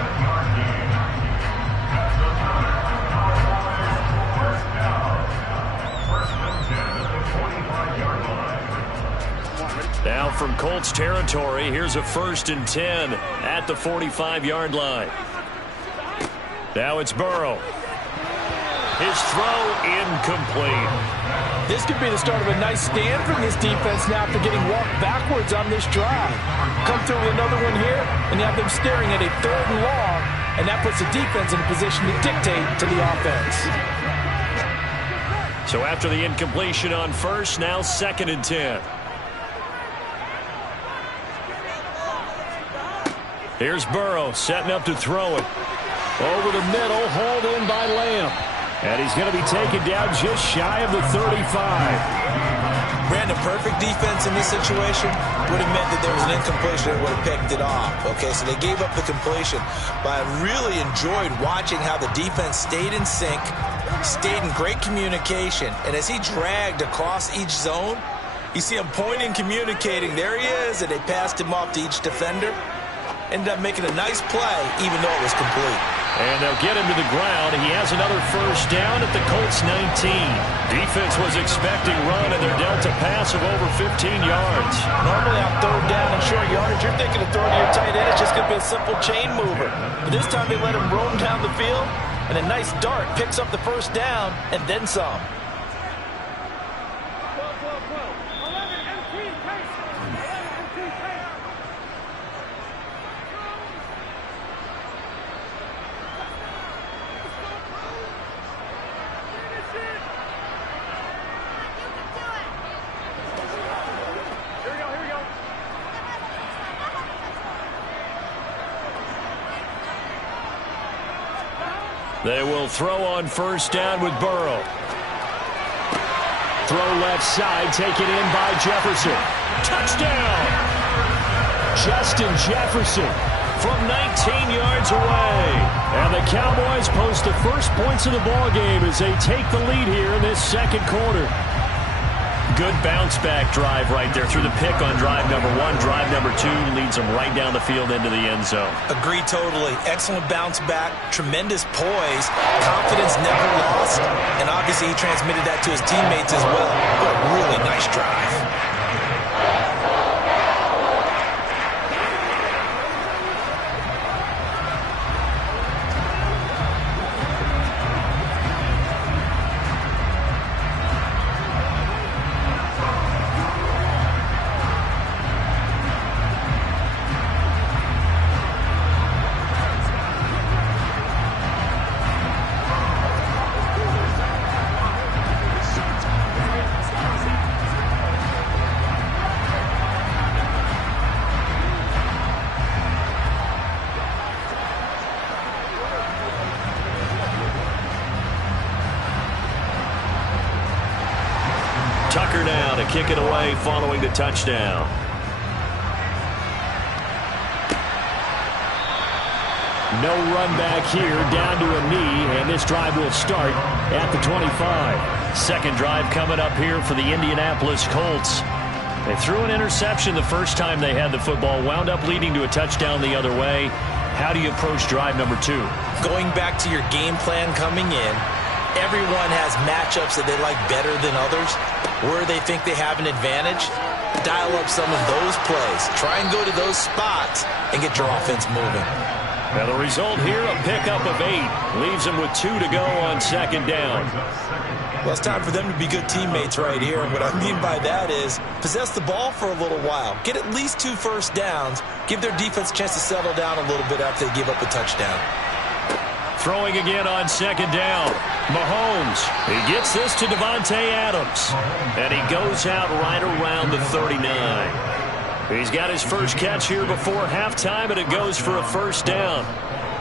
Now from Colts territory, here's a 1st and 10 at the 45-yard line. Now it's Burrow. His throw incomplete. This could be the start of a nice stand from this defense now after getting walked backwards on this drive. Come through with another one here, and you have them staring at a 3rd and long, and that puts the defense in a position to dictate to the offense. So after the incompletion on 1st, now 2nd and 10. Here's Burrow setting up to throw it. Over the middle, hauled in by Lamb. And he's going to be taken down just shy of the 35. Brandon, perfect defense in this situation would have meant that there was an incompletion and would have picked it off. Okay, so they gave up the completion. But I really enjoyed watching how the defense stayed in sync, stayed in great communication. And as he dragged across each zone, you see him pointing, communicating. There he is, and they passed him off to each defender. Ended up making a nice play, even though it was complete. And they'll get him to the ground. He has another 1st down at the Colts 19. Defense was expecting run, and they're dealt a pass of over 15 yards. Normally on 3rd down and short yardage, you're thinking of throwing to your tight end. It's just going to be a simple chain mover. But this time they let him roam down the field, and a nice dart picks up the 1st down and then some. They will throw on 1st down with Burrow. Throw left side, taken in by Jefferson. Touchdown! Justin Jefferson from 19 yards away. And the Cowboys post the first points of the ballgame as they take the lead here in this 2nd quarter. Good bounce-back drive right there through the pick on drive number 1. Drive number 2 leads them right down the field into the end zone. Agree totally. Excellent bounce back, tremendous poise, confidence never lost, and obviously he transmitted that to his teammates as well. What a really nice drive. Tucker now to kick it away following the touchdown. No run back here, down to a knee, and this drive will start at the 25. Second drive coming up here for the Indianapolis Colts. They threw an interception the first time they had the football, wound up leading to a touchdown the other way. How do you approach drive number 2? Going back to your game plan coming in, everyone has matchups that they like better than others, where they think they have an advantage. Dial up some of those plays. Try and go to those spots and get your offense moving. Now the result here, a pickup of 8. Leaves them with 2 to go on second down. Well, it's time for them to be good teammates right here. And what I mean by that is possess the ball for a little while. Get at least 2 first downs. Give their defense a chance to settle down a little bit after they give up a touchdown. Throwing again on second down. Mahomes. He gets this to Davante Adams. And he goes out right around the 39. He's got his first catch here before halftime, and it goes for a first down.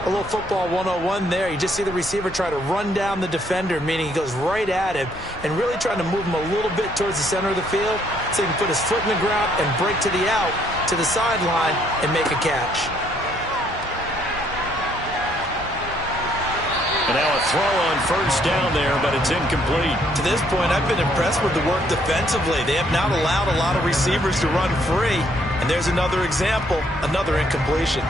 A little football 101 there. You just see the receiver try to run down the defender, meaning he goes right at him and really trying to move him a little bit towards the center of the field so he can put his foot in the ground and break to the out, to the sideline, and make a catch. And now a throw on first down there, but it's incomplete. To this point, I've been impressed with the work defensively. They have not allowed a lot of receivers to run free. And there's another example, another incompletion.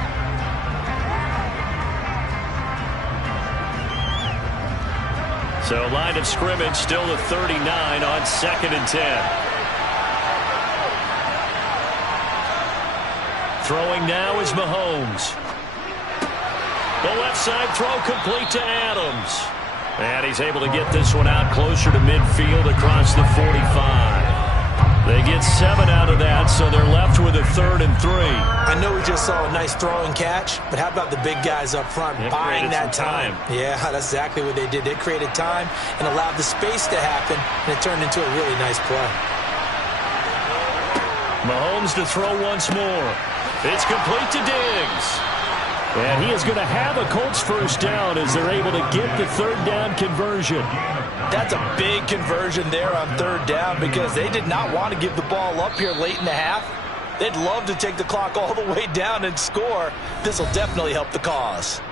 So line of scrimmage still the 39 on 2nd and 10. Throwing now is Mahomes. The left side throw complete to Adams. And he's able to get this one out closer to midfield across the 45. They get 7 out of that, so they're left with a 3rd and 3. I know we just saw a nice throw and catch, but how about the big guys up front buying that time? Yeah, that's exactly what they did. They created time and allowed the space to happen, and it turned into a really nice play. Mahomes to throw once more. It's complete to Diggs. And he is going to have a Colts first down as they're able to get the 3rd down conversion. That's a big conversion there on 3rd down because they did not want to give the ball up here late in the half. They'd love to take the clock all the way down and score. This will definitely help the cause.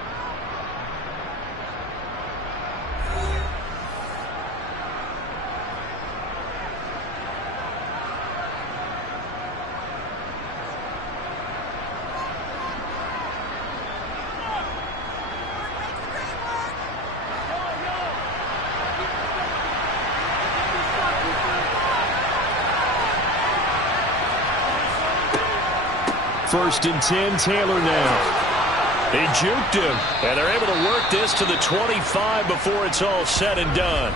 First and 10, Taylor now. He juked him, and they're able to work this to the 25 before it's all said and done.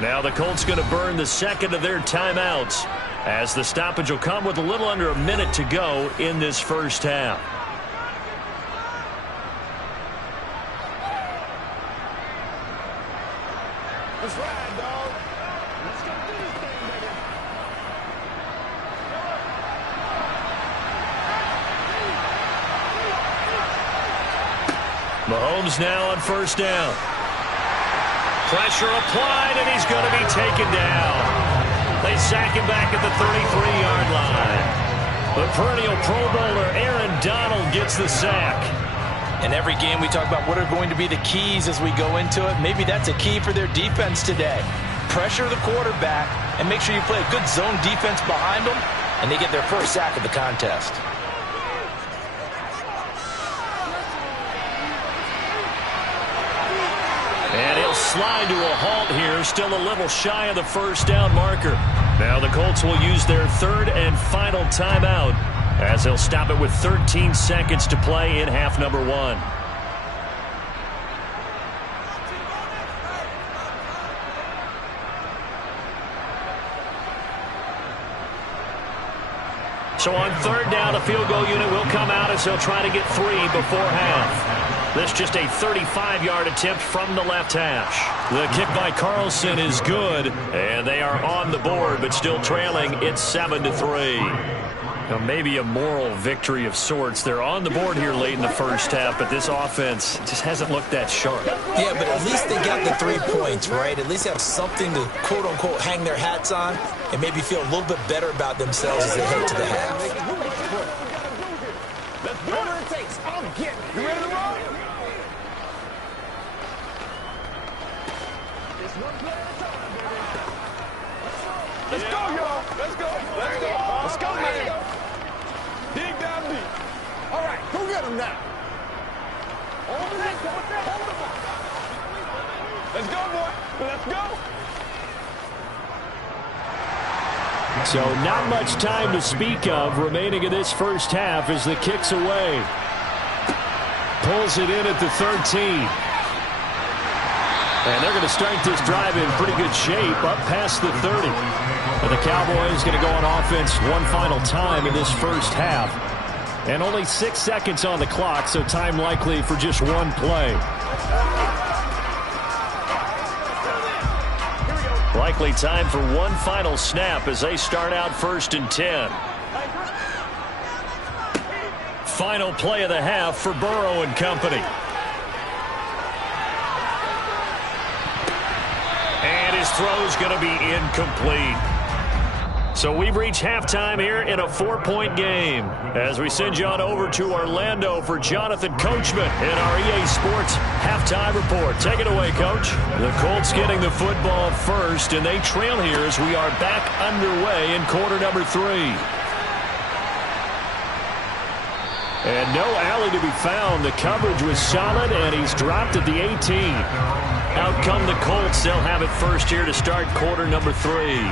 Now the Colts going to burn the second of their timeouts as the stoppage will come with a little under a minute to go in this first half. Let's ride, dog. Let's go do this thing, baby. Mahomes now on first down. Pressure applied, and he's going to be taken down. They sack him back at the 33-yard line. The perennial Pro Bowler Aaron Donald gets the sack. In every game we talk about what are going to be the keys as we go into it. Maybe that's a key for their defense today. Pressure the quarterback and make sure you play a good zone defense behind them, and they get their first sack of the contest. And he'll slide to a halt here, still a little shy of the first down marker. Now the Colts will use their 3rd and final timeout as they'll stop it with 13 seconds to play in half number 1. So on 3rd down, a field goal unit will come out as they'll try to get 3 before half. This just a 35-yard attempt from the left hash. The kick by Carlson is good, and they are on the board, but still trailing. It's 7-3. Now maybe a moral victory of sorts. They're on the board here late in the first half, but this offense just hasn't looked that sharp. Yeah, but at least they got the 3 points, right? At least they have something to, quote-unquote, hang their hats on and maybe feel a little bit better about themselves as they head to the half. Whatever it takes, I'll get it. You ready to roll? It's one play at a time, baby. Let's go, y'all. Let's go. Let's go. got him now. Hold him. Let's go, boy. Let's go. So not much time to speak of remaining in this first half as the kick's away. Pulls it in at the 13. And they're going to start this drive in pretty good shape up past the 30. And the Cowboys going to go on offense one final time in this first half. And only 6 seconds on the clock, so time likely for just one play. Likely time for one final snap as they start out 1st and 10. Final play of the half for Burrow and company. And his throw's going to be incomplete. So we've reached halftime here in a 4-point game as we send you on over to Orlando for Jonathan Coachman in our EA Sports halftime report. Take it away, Coach. The Colts getting the football first, and they trail here as we are back underway in quarter number 3. And no alley to be found. The coverage was solid, and he's dropped at the 18. Out come the Colts. They'll have it first here to start quarter number 3.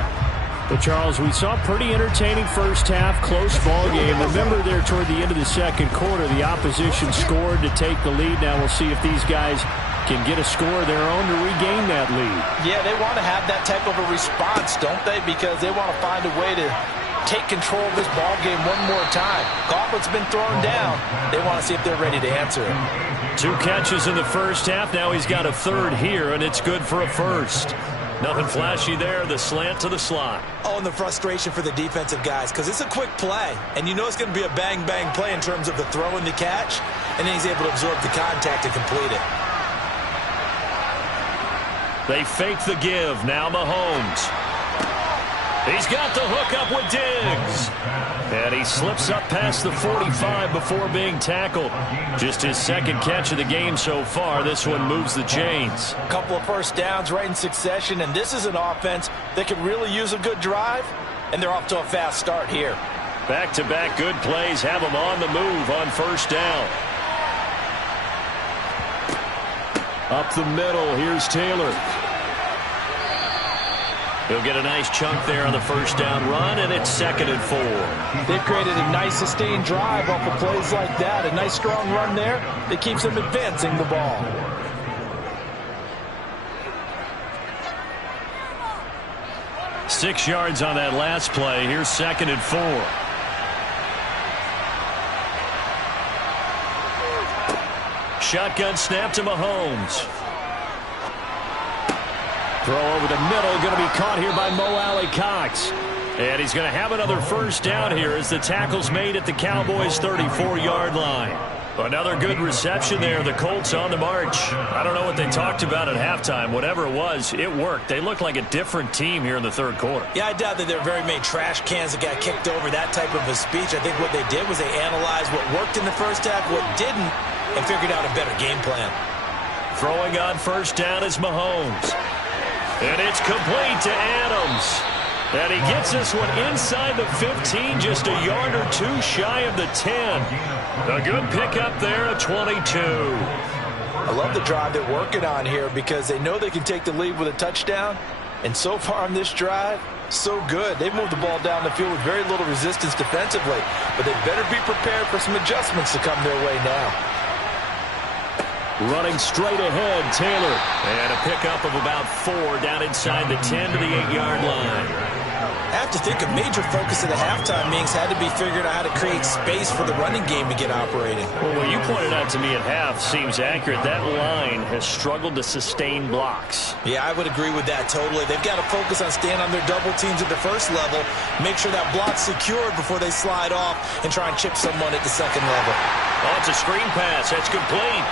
But, Charles, we saw a pretty entertaining first half, close ball game. Remember there toward the end of the second quarter, the opposition scored to take the lead. Now we'll see if these guys can get a score of their own to regain that lead. Yeah, they want to have that type of a response, don't they? Because they want to find a way to take control of this ball game one more time. Gauntlet's been thrown down. They want to see if they're ready to answer it. 2 catches in the first half. Now he's got a third here, and it's good for a first. Nothing flashy there, the slant to the slot. Oh, and the frustration for the defensive guys, because it's a quick play, and you know it's going to be a bang-bang play in terms of the throw and the catch, and then he's able to absorb the contact and complete it. They fake the give. Now Mahomes. He's got the hook up with Diggs. And he slips up past the 45 before being tackled. Just his second catch of the game so far. This one moves the chains. A couple of first downs right in succession, and this is an offense that could really use a good drive, and they're off to a fast start here. Back-to-back good plays have them on the move on first down. Up the middle, here's Taylor. He'll get a nice chunk there on the first down run, and it's 2nd and 4. They've created a nice sustained drive off of plays like that. A nice strong run there that keeps them advancing the ball. Six yards on that last play. Here's 2nd and 4. Shotgun snap to Mahomes. Throw over the middle, going to be caught here by Mo Alley-Cox. And he's going to have another first down here as the tackle's made at the Cowboys' 34-yard line. Another good reception there. The Colts on the march. I don't know what they talked about at halftime. Whatever it was, it worked. They looked like a different team here in the third quarter. Yeah, I doubt that there were very many trash cans that got kicked over, that type of a speech. I think what they did was they analyzed what worked in the first half, what didn't, and figured out a better game plan. Throwing on first down is Mahomes. And it's complete to Adams. And he gets this one inside the 15, just a yard or two shy of the 10. A good pickup there at 22. I love the drive they're working on here because they know they can take the lead with a touchdown. And so far on this drive, so good. They've moved the ball down the field with very little resistance defensively. But they better be prepared for some adjustments to come their way now. Running straight ahead, Taylor. And a pickup of about 4 down inside the 10 to the 8-yard line. I have to think a major focus of the halftime meetings had to be figuring out how to create space for the running game to get operating. Well, what you pointed out to me at half seems accurate. That line has struggled to sustain blocks. Yeah, I would agree with that totally. They've got to focus on staying on their double teams at the first level, make sure that block's secured before they slide off and try and chip someone at the second level. Oh, it's a screen pass. That's complete.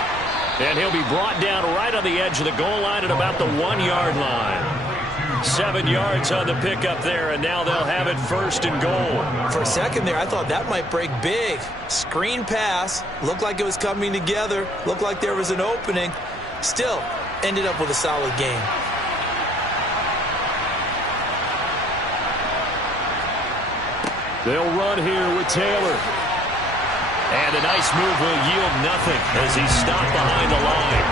And he'll be brought down right on the edge of the goal line at about the 1-yard line. 7 yards on the pickup there, and now they'll have it 1st and goal. For a second there, I thought that might break big. Screen pass. Looked like it was coming together. Looked like there was an opening. Still, ended up with a solid game. They'll run here with Taylor. And a nice move will yield nothing as he's stopped behind the line.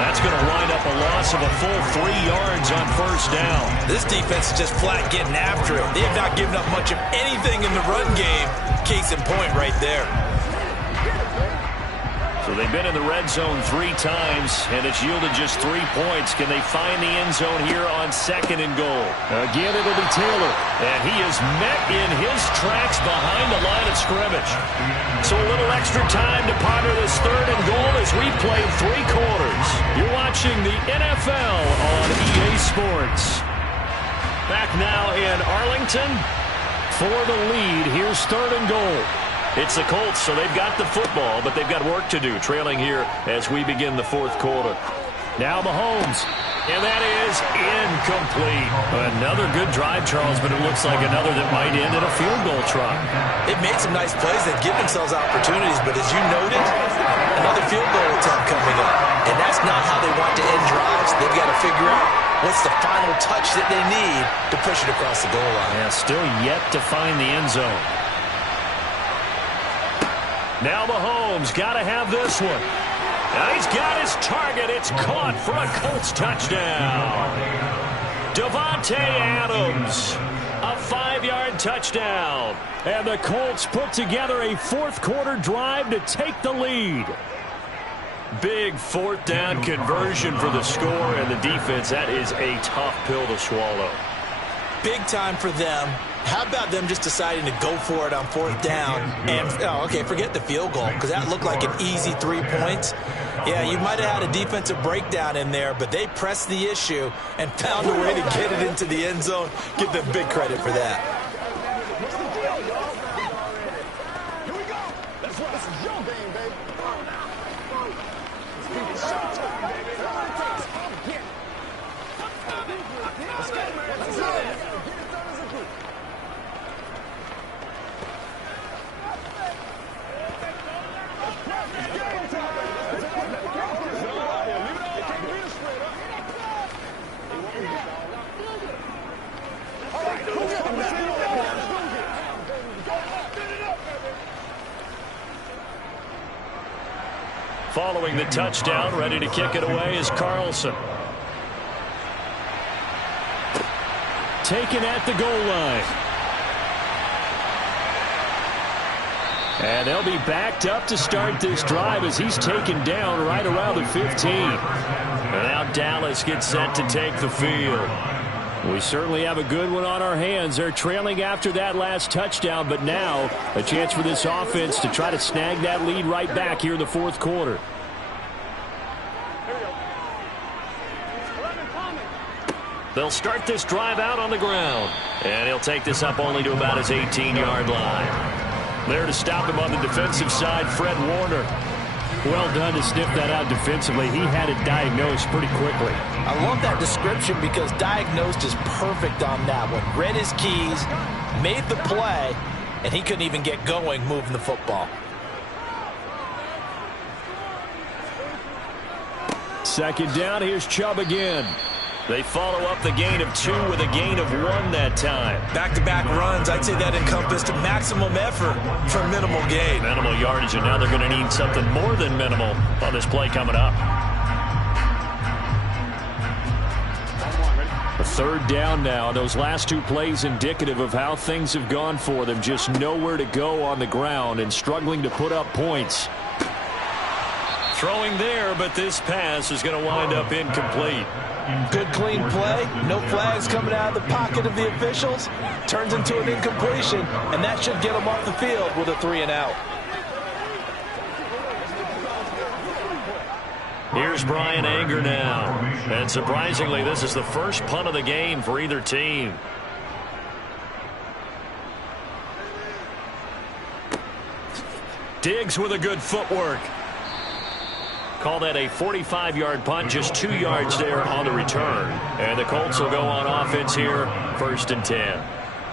That's going to wind up a loss of a full 3 yards on first down. This defense is just flat getting after it. They have not given up much of anything in the run game. Case in point right there. So they've been in the red zone 3 times, and it's yielded just 3 points. Can they find the end zone here on 2nd and goal? Again, it'll be Taylor, and he is met in his tracks behind the line of scrimmage. So a little extra time to ponder this 3rd and goal as we play 3 quarters. You're watching the NFL on EA Sports. Back now in Arlington for the lead. Here's 3rd and goal. It's the Colts, so they've got the football, but they've got work to do, trailing here as we begin the 4th quarter. Now Mahomes, and that is incomplete. Another good drive, Charles, but it looks like another that might end in a field goal try. They've made some nice plays. They've given themselves opportunities, but as you noted, another field goal attempt coming up. And that's not how they want to end drives. They've got to figure out what's the final touch that they need to push it across the goal line. Yeah, still yet to find the end zone. Now Mahomes got to have this one. And he's got his target. It's caught for a Colts touchdown. Davante Adams, a 5-yard touchdown. And the Colts put together a 4th quarter drive to take the lead. Big 4th down conversion for the score, and the defense, that is a tough pill to swallow. Big time for them. How about them just deciding to go for it on 4th down? And, okay, forget the field goal, because that looked like an easy 3 points. Yeah, you might have had a defensive breakdown in there, but they pressed the issue and found a way to get it into the end zone. Give them big credit for that. Here we go. That's right. This is your game, baby. It's showtime, baby. Let's go, man. Let's go. Get it done as a group. Following the touchdown, ready to kick it away is Carlson. Taken at the goal line. And they'll be backed up to start this drive as he's taken down right around the 15. And now Dallas gets set to take the field. We certainly have a good one on our hands. They're trailing after that last touchdown, but now a chance for this offense to try to snag that lead right back here in the 4th quarter. They'll start this drive out on the ground, and he'll take this up only to about his 18-yard line. There to stop him on the defensive side, Fred Warner. Well done to sniff that out defensively. He had it diagnosed pretty quickly. I love that description because diagnosed is perfect on that one. Read his keys, made the play, and he couldn't even get going moving the football. 2nd down, here's Chubb again. They follow up the gain of 2 with a gain of 1 that time. Back-to-back runs, I'd say that encompassed maximum effort for minimal gain. Minimal yardage, and now they're going to need something more than minimal on this play coming up. A 3rd down now. Those last 2 plays indicative of how things have gone for them. Just nowhere to go on the ground and struggling to put up points. Throwing there, but this pass is going to wind up incomplete. Good clean play. No flags coming out of the pocket of the officials. Turns into an incompletion, and that should get them off the field with a 3 and out. Here's Brian Anger now. And surprisingly, this is the first punt of the game for either team. Diggs with a good footwork. Call that a 45-yard punt, just 2 yards there on the return. And the Colts will go on offense here, 1st and 10.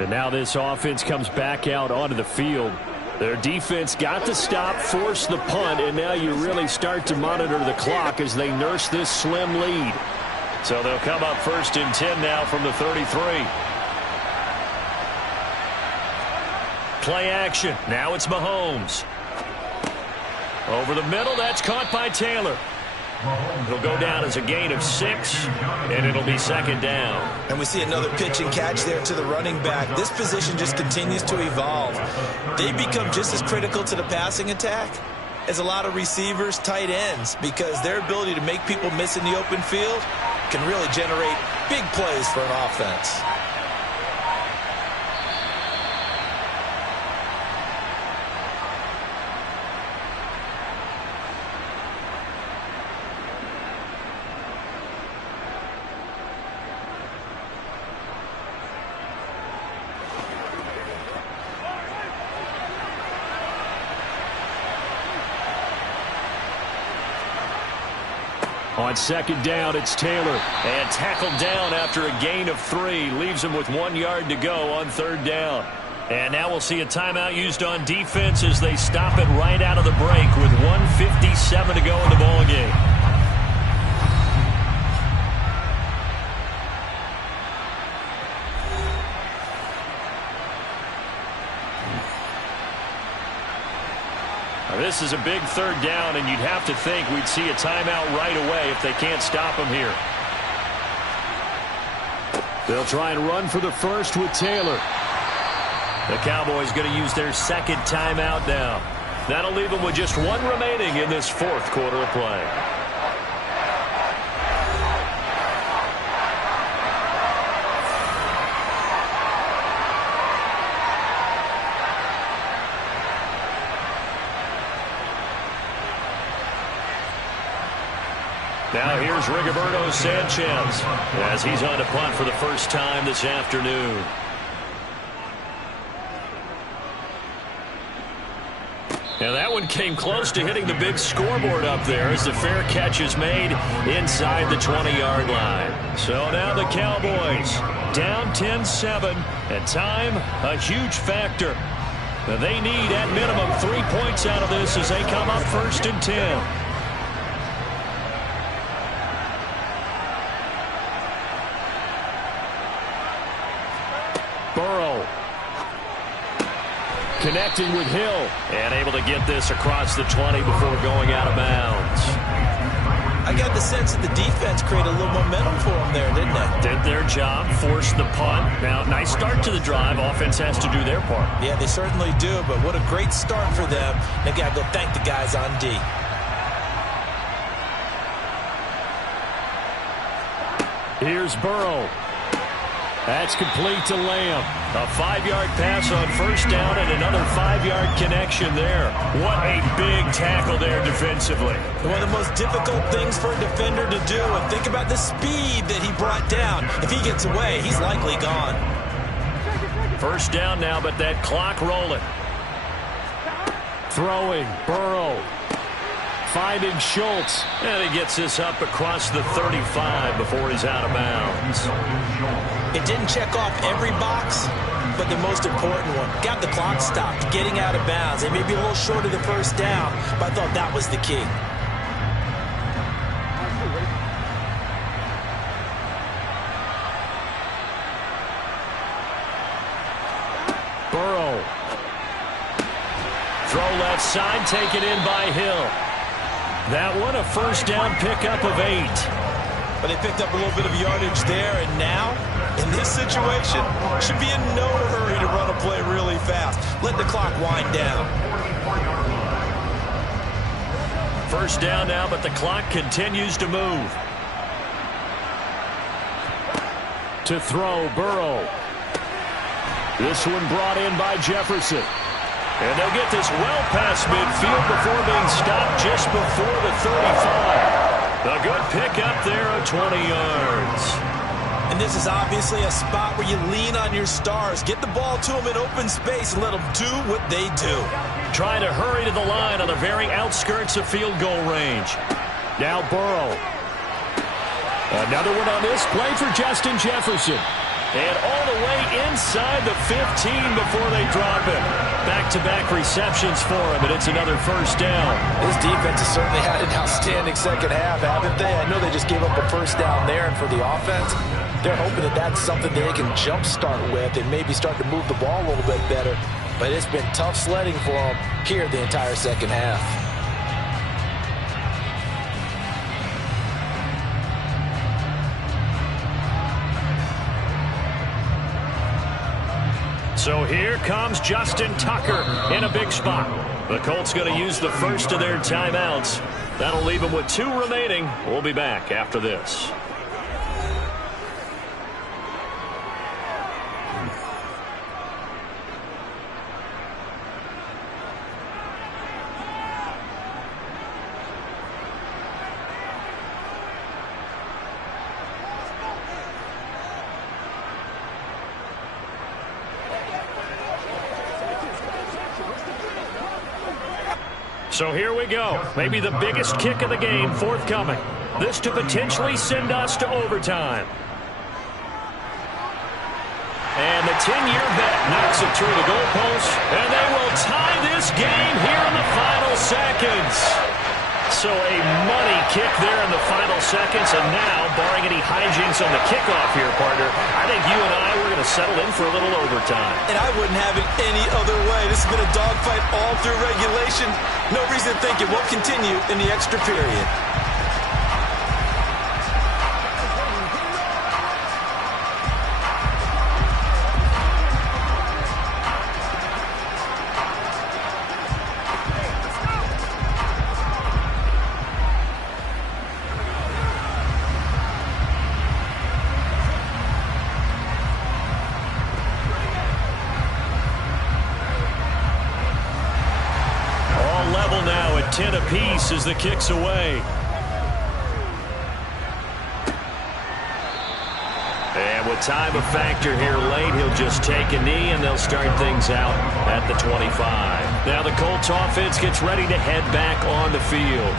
And now this offense comes back out onto the field. Their defense got the stop, forced the punt, and now you really start to monitor the clock as they nurse this slim lead. So they'll come up 1st and 10 now from the 33. Play action. Now it's Mahomes. Over the middle, that's caught by Taylor. It'll go down as a gain of 6, and it'll be second down. And we see another pitch and catch there to the running back. This position just continues to evolve. They become just as critical to the passing attack as a lot of receivers, tight ends, because their ability to make people miss in the open field can really generate big plays for an offense. On second down, it's Taylor. And tackled down after a gain of 3. Leaves him with 1 yard to go on third down. And now we'll see a timeout used on defense as they stop it right out of the break with 1:57 to go in the ballgame. This is a big third down, and you'd have to think we'd see a timeout right away if they can't stop him here. They'll try and run for the first with Taylor. The Cowboys going to use their second timeout now. That'll leave them with just 1 remaining in this fourth quarter of play. Now here's Rigoberto Sanchez as he's on to punt for the first time this afternoon. And that one came close to hitting the big scoreboard up there as the fair catch is made inside the 20-yard line. So now the Cowboys down 10-7, and time a huge factor. They need at minimum 3 points out of this as they come up 1st and 10. Burrow connecting with Hill and able to get this across the 20 before going out of bounds. I got the sense that the defense created a little momentum for them there, didn't they? Did their job, forced the punt. Now, nice start to the drive. Offense has to do their part. Yeah, they certainly do, but what a great start for them. They got to go thank the guys on D. Here's Burrow. That's complete to Lamb. A 5-yard pass on first down and another 5-yard connection there. What a big tackle there defensively. One of the most difficult things for a defender to do, and think about the speed that he brought down. If he gets away, he's likely gone. First down now, but that clock rolling. Throwing, Burrow. Finding Schultz. And he gets this up across the 35 before he's out of bounds. It didn't check off every box, but the most important one. Got the clock stopped, getting out of bounds. They may be a little short of the first down, but I thought that was the key. Burrow. Throw left side, taken in by Hill. That one, a first down pickup of 8. But they picked up a little bit of yardage there, and now, in this situation, should be in no hurry to run a play really fast. Let the clock wind down. First down now, but the clock continues to move. To throw, Burrow. This one brought in by Jefferson. And they'll get this well past midfield before being stopped just before the 35. A good pickup there of 20 yards. And this is obviously a spot where you lean on your stars. Get the ball to them in open space and let them do what they do. Trying to hurry to the line on the very outskirts of field goal range. Now Burrow. Another one on this play for Justin Jefferson. And all the way inside the 15 before they drop it. Back-to-back receptions for him, and it's another first down. This defense has certainly had an outstanding second half, haven't they? I know they just gave up a first down there, and for the offense, they're hoping that that's something they can jumpstart with and maybe start to move the ball a little bit better. But it's been tough sledding for them here the entire second half. So here comes Justin Tucker in a big spot. The Colts going to use the first of their timeouts. That'll leave them with 2 remaining. We'll be back after this. So here we go. Maybe the biggest kick of the game forthcoming. This to potentially send us to overtime. And the 10-year vet knocks it through the goalpost. And they will tie this game here in the final seconds. So a money kick there in the final seconds. And now, barring any hijinks on the kickoff here, partner, I think you and I, we're going to settle in for a little overtime. And I wouldn't have it any other way. This has been a dogfight all through regulation. No reason to think it won't continue in the extra period. Now at 10 apiece as the kick's away. And with time a factor here late, he'll just take a knee and they'll start things out at the 25. Now the Colts offense gets ready to head back on the field.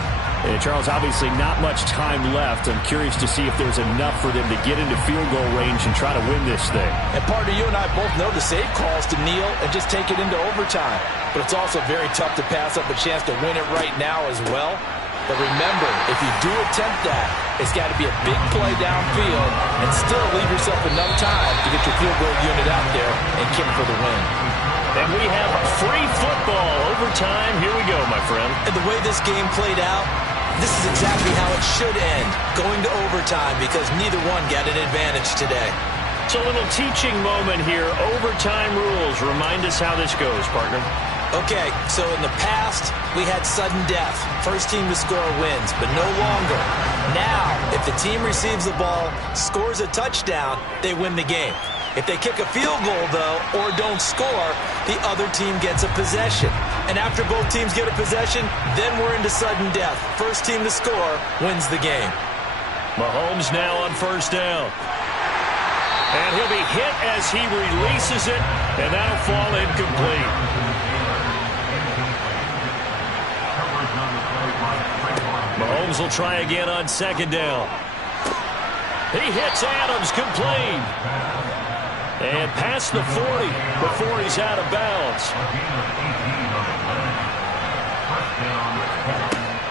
And Charles, obviously not much time left. I'm curious to see if there's enough for them to get into field goal range and try to win this thing. And partner, you and I both know the save calls to kneel and just take it into overtime. But it's also very tough to pass up a chance to win it right now as well. But remember, if you do attempt that, it's got to be a big play downfield and still leave yourself enough time to get your field goal unit out there and kick for the win. And we have free football overtime. Here we go, my friend. And the way this game played out, this is exactly how it should end, going to overtime, because neither one got an advantage today. It's a little teaching moment here. Overtime rules. Remind us how this goes, partner. Okay, so in the past, we had sudden death. First team to score wins, but no longer. Now, if the team receives the ball, scores a touchdown, they win the game. If they kick a field goal, though, or don't score, the other team gets a possession. And after both teams get a possession, then we're into sudden death. First team to score wins the game. Mahomes now on first down. And he'll be hit as he releases it, and that'll fall incomplete. Mahomes will try again on second down. He hits Adams, complete. And past the 40 before he's out of bounds.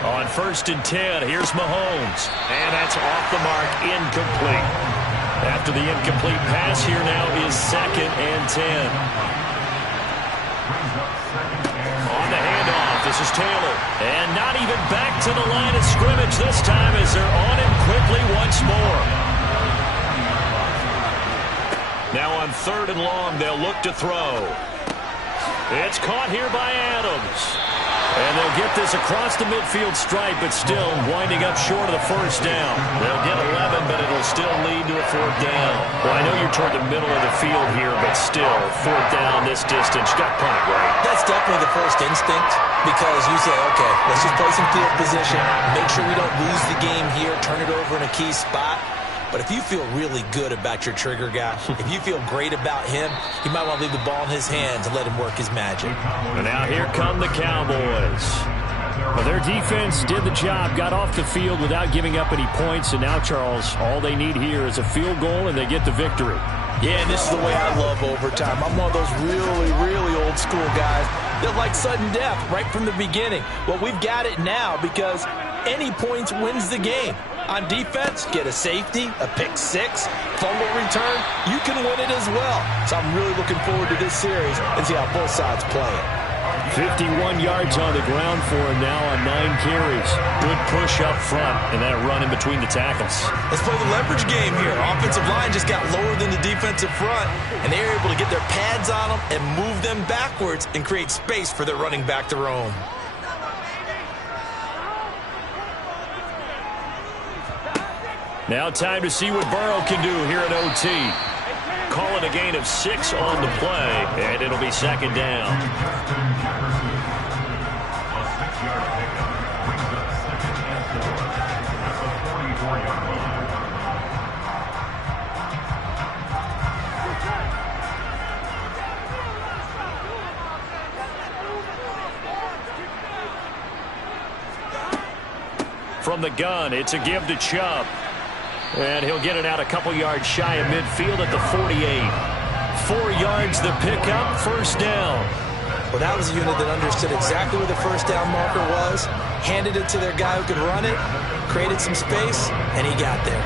On first and 10, here's Mahomes. And that's off the mark, incomplete. After the incomplete pass, here now is second and 10. On the handoff, this is Taylor. And not even back to the line of scrimmage this time as they're on him quickly once more. Now on third and long, they'll look to throw. It's caught here by Adams. And they'll get this across the midfield stripe, but still winding up short of the first down. They'll get 11, but it'll still lead to a fourth down. Well, I know you're toward the middle of the field here, but still, fourth down this distance. You got to punt it, right? That's definitely the first instinct, because you say, okay, let's just play some field position, make sure we don't lose the game here, turn it over in a key spot. But if you feel really good about your trigger guy, if you feel great about him, you might want to leave the ball in his hands and let him work his magic. And now here come the Cowboys. Well, their defense did the job, got off the field without giving up any points, and now, Charles, all they need here is a field goal, and they get the victory. Yeah, and this is the way I love overtime. I'm one of those really, really old school guys that like sudden death right from the beginning. Well, we've got it now because any points wins the game. On defense, get a safety, a pick six, fumble return, you can win it as well. So I'm really looking forward to this series and see how both sides play it. 51 yards on the ground for him now on 9 carries. Good push up front and that run in between the tackles. Let's play the leverage game here. Offensive line just got lower than the defensive front, and they were able to get their pads on them and move them backwards and create space for their running back to roam. Now time to see what Burrow can do here at OT. Calling a gain of 6 on the play, and it'll be second down. Justin Jefferson, a 6-yard pickup, brings up 2nd and 4 at the 44-yard line. From the gun, it's a give to Chubb. And he'll get it out a couple yards shy of midfield at the 48. 4 yards the pickup, first down. Well, that was a unit that understood exactly where the first down marker was, handed it to their guy who could run it, created some space, and he got there.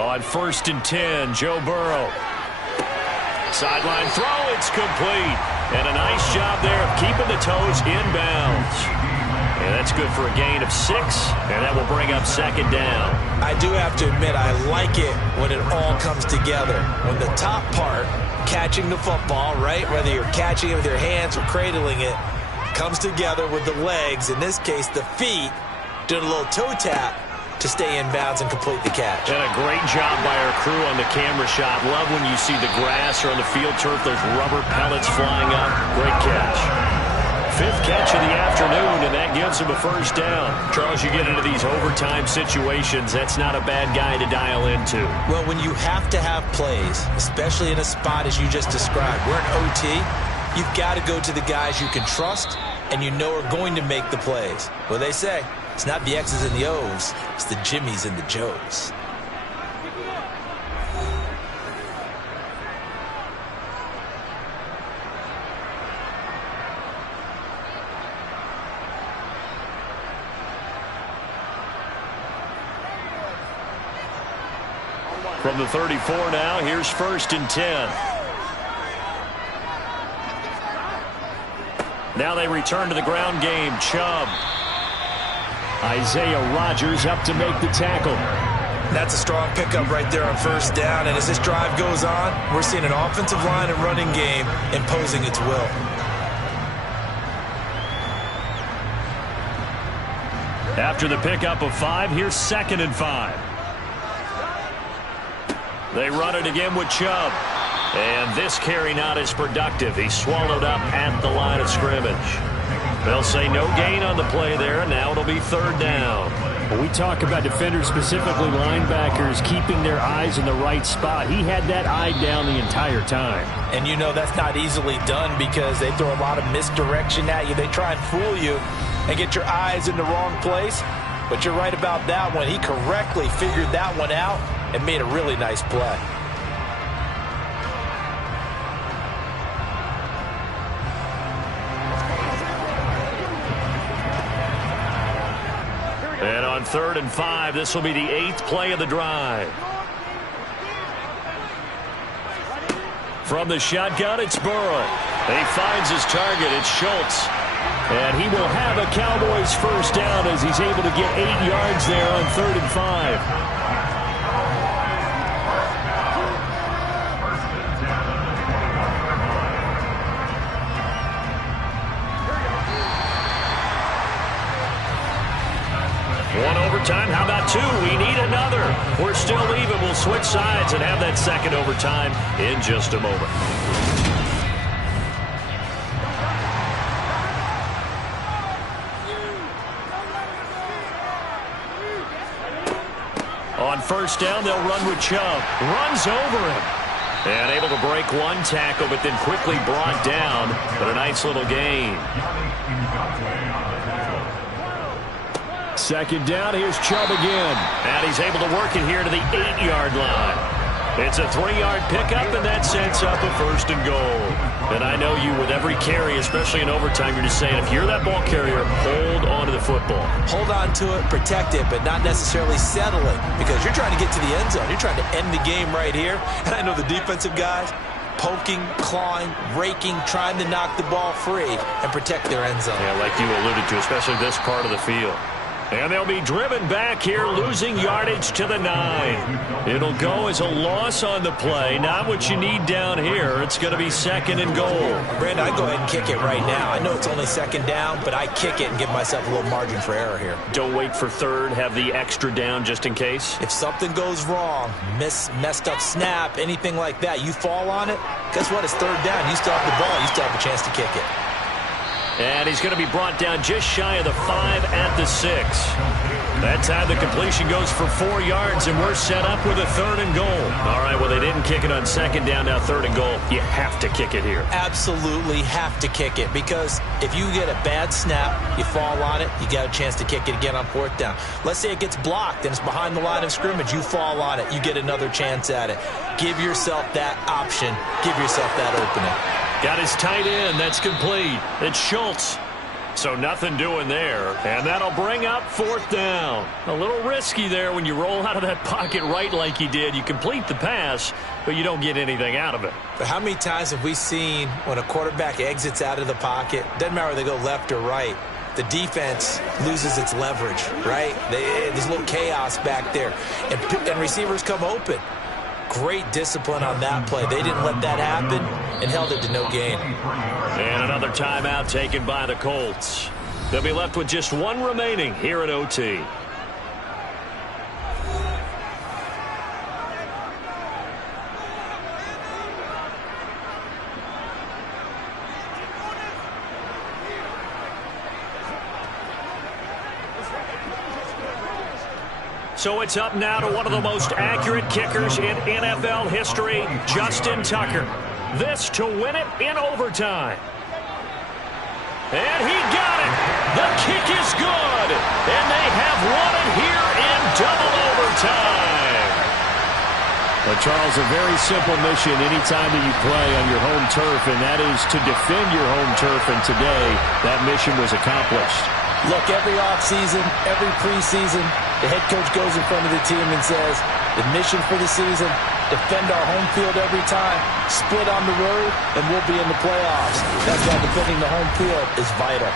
On 1st and 10, Joe Burrow. Sideline throw, it's complete. And a nice job there of keeping the toes inbounds. And that's good for a gain of 6, and that will bring up second down. I do have to admit, I like it when it all comes together. When the top part, catching the football, right, whether you're catching it with your hands or cradling it, comes together with the legs, in this case the feet, doing a little toe tap to stay in bounds and complete the catch. And a great job by our crew on the camera shot. Love when you see the grass or on the field turf, those rubber pellets flying up. Great catch. 5th catch of the afternoon, and that gives him a first down. Charles, you get into these overtime situations, that's not a bad guy to dial into. Well, when you have to have plays, especially in a spot as you just described, we're in OT, you've got to go to the guys you can trust and you know are going to make the plays. Well, they say, it's not the X's and the O's, it's the Jimmies and the Joes. From the 34 now, here's 1st and 10. Now they return to the ground game. Chubb. Isaiah Rodgers up to make the tackle. That's a strong pickup right there on first down, and as this drive goes on, we're seeing an offensive line and running game imposing its will. After the pickup of 5, here's 2nd and 5. They run it again with Chubb. And this carry not as productive. He's swallowed up at the line of scrimmage. They'll say no gain on the play there. Now it'll be 3rd down. When we talk about defenders, specifically linebackers, keeping their eyes in the right spot, he had that eye down the entire time. And you know that's not easily done because they throw a lot of misdirection at you. They try and fool you and get your eyes in the wrong place. But you're right about that one. He correctly figured that one out and made a really nice play. And on 3rd and 5, this will be the 8th play of the drive. From the shotgun, it's Burrow. He finds his target. It's Schultz. And he will have a Cowboys first down as he's able to get 8 yards there on 3rd and 5. One overtime. How about 2? We need another. We're still even. We'll switch sides and have that 2nd overtime in just a moment. On first down, they'll run with Chubb. Runs over him. And able to break one tackle, but then quickly brought down. But a nice little gain. 2nd down, here's Chubb again. And he's able to work it here to the 8-yard line. It's a 3-yard pickup, and that sets up a 1st and goal. And I know you, with every carry, especially in overtime, you're just saying, if you're that ball carrier, hold on to the football. Hold on to it, protect it, but not necessarily settle it, because you're trying to get to the end zone. You're trying to end the game right here. And I know the defensive guys, poking, clawing, raking, trying to knock the ball free and protect their end zone. Yeah, like you alluded to, especially this part of the field. And they'll be driven back here, losing yardage to the 9. It'll go as a loss on the play. Not what you need down here. It's going to be 2nd and goal. Brandon, I go ahead and kick it right now. I know it's only 2nd down, but I kick it and give myself a little margin for error here. Don't wait for 3rd. Have the extra down just in case. If something goes wrong, messed up snap, anything like that, you fall on it, guess what? It's 3rd down. You still have the ball. You still have a chance to kick it. And he's going to be brought down just shy of the 5 at the 6. That time the completion goes for 4 yards, and we're set up with a 3rd and goal. All right, well, they didn't kick it on 2nd down, now 3rd and goal. You have to kick it here. Absolutely have to kick it, because if you get a bad snap, you fall on it, you got a chance to kick it again on 4th down. Let's say it gets blocked and it's behind the line of scrimmage. You fall on it, you get another chance at it. Give yourself that option. Give yourself that opening. Got his tight end. That's complete. It's Schultz. So nothing doing there. And that'll bring up 4th down. A little risky there when you roll out of that pocket right like he did. You complete the pass, but you don't get anything out of it. But how many times have we seen when a quarterback exits out of the pocket, doesn't matter whether they go left or right, the defense loses its leverage, right? There's a little chaos back there. And receivers come open. Great discipline on that play. They didn't let that happen and held it to no gain. And another timeout taken by the Colts. They'll be left with just 1 remaining here at OT. So it's up now to one of the most accurate kickers in NFL history, Justin Tucker. This to win it in overtime. And he got it. The kick is good. And they have won it here in double overtime. Well, Charles, a very simple mission anytime that you play on your home turf, and that is to defend your home turf. And today, that mission was accomplished. Look, every offseason, every preseason, the head coach goes in front of the team and says, the mission for the season, defend our home field every time, split on the road, and we'll be in the playoffs. That's why defending the home field is vital.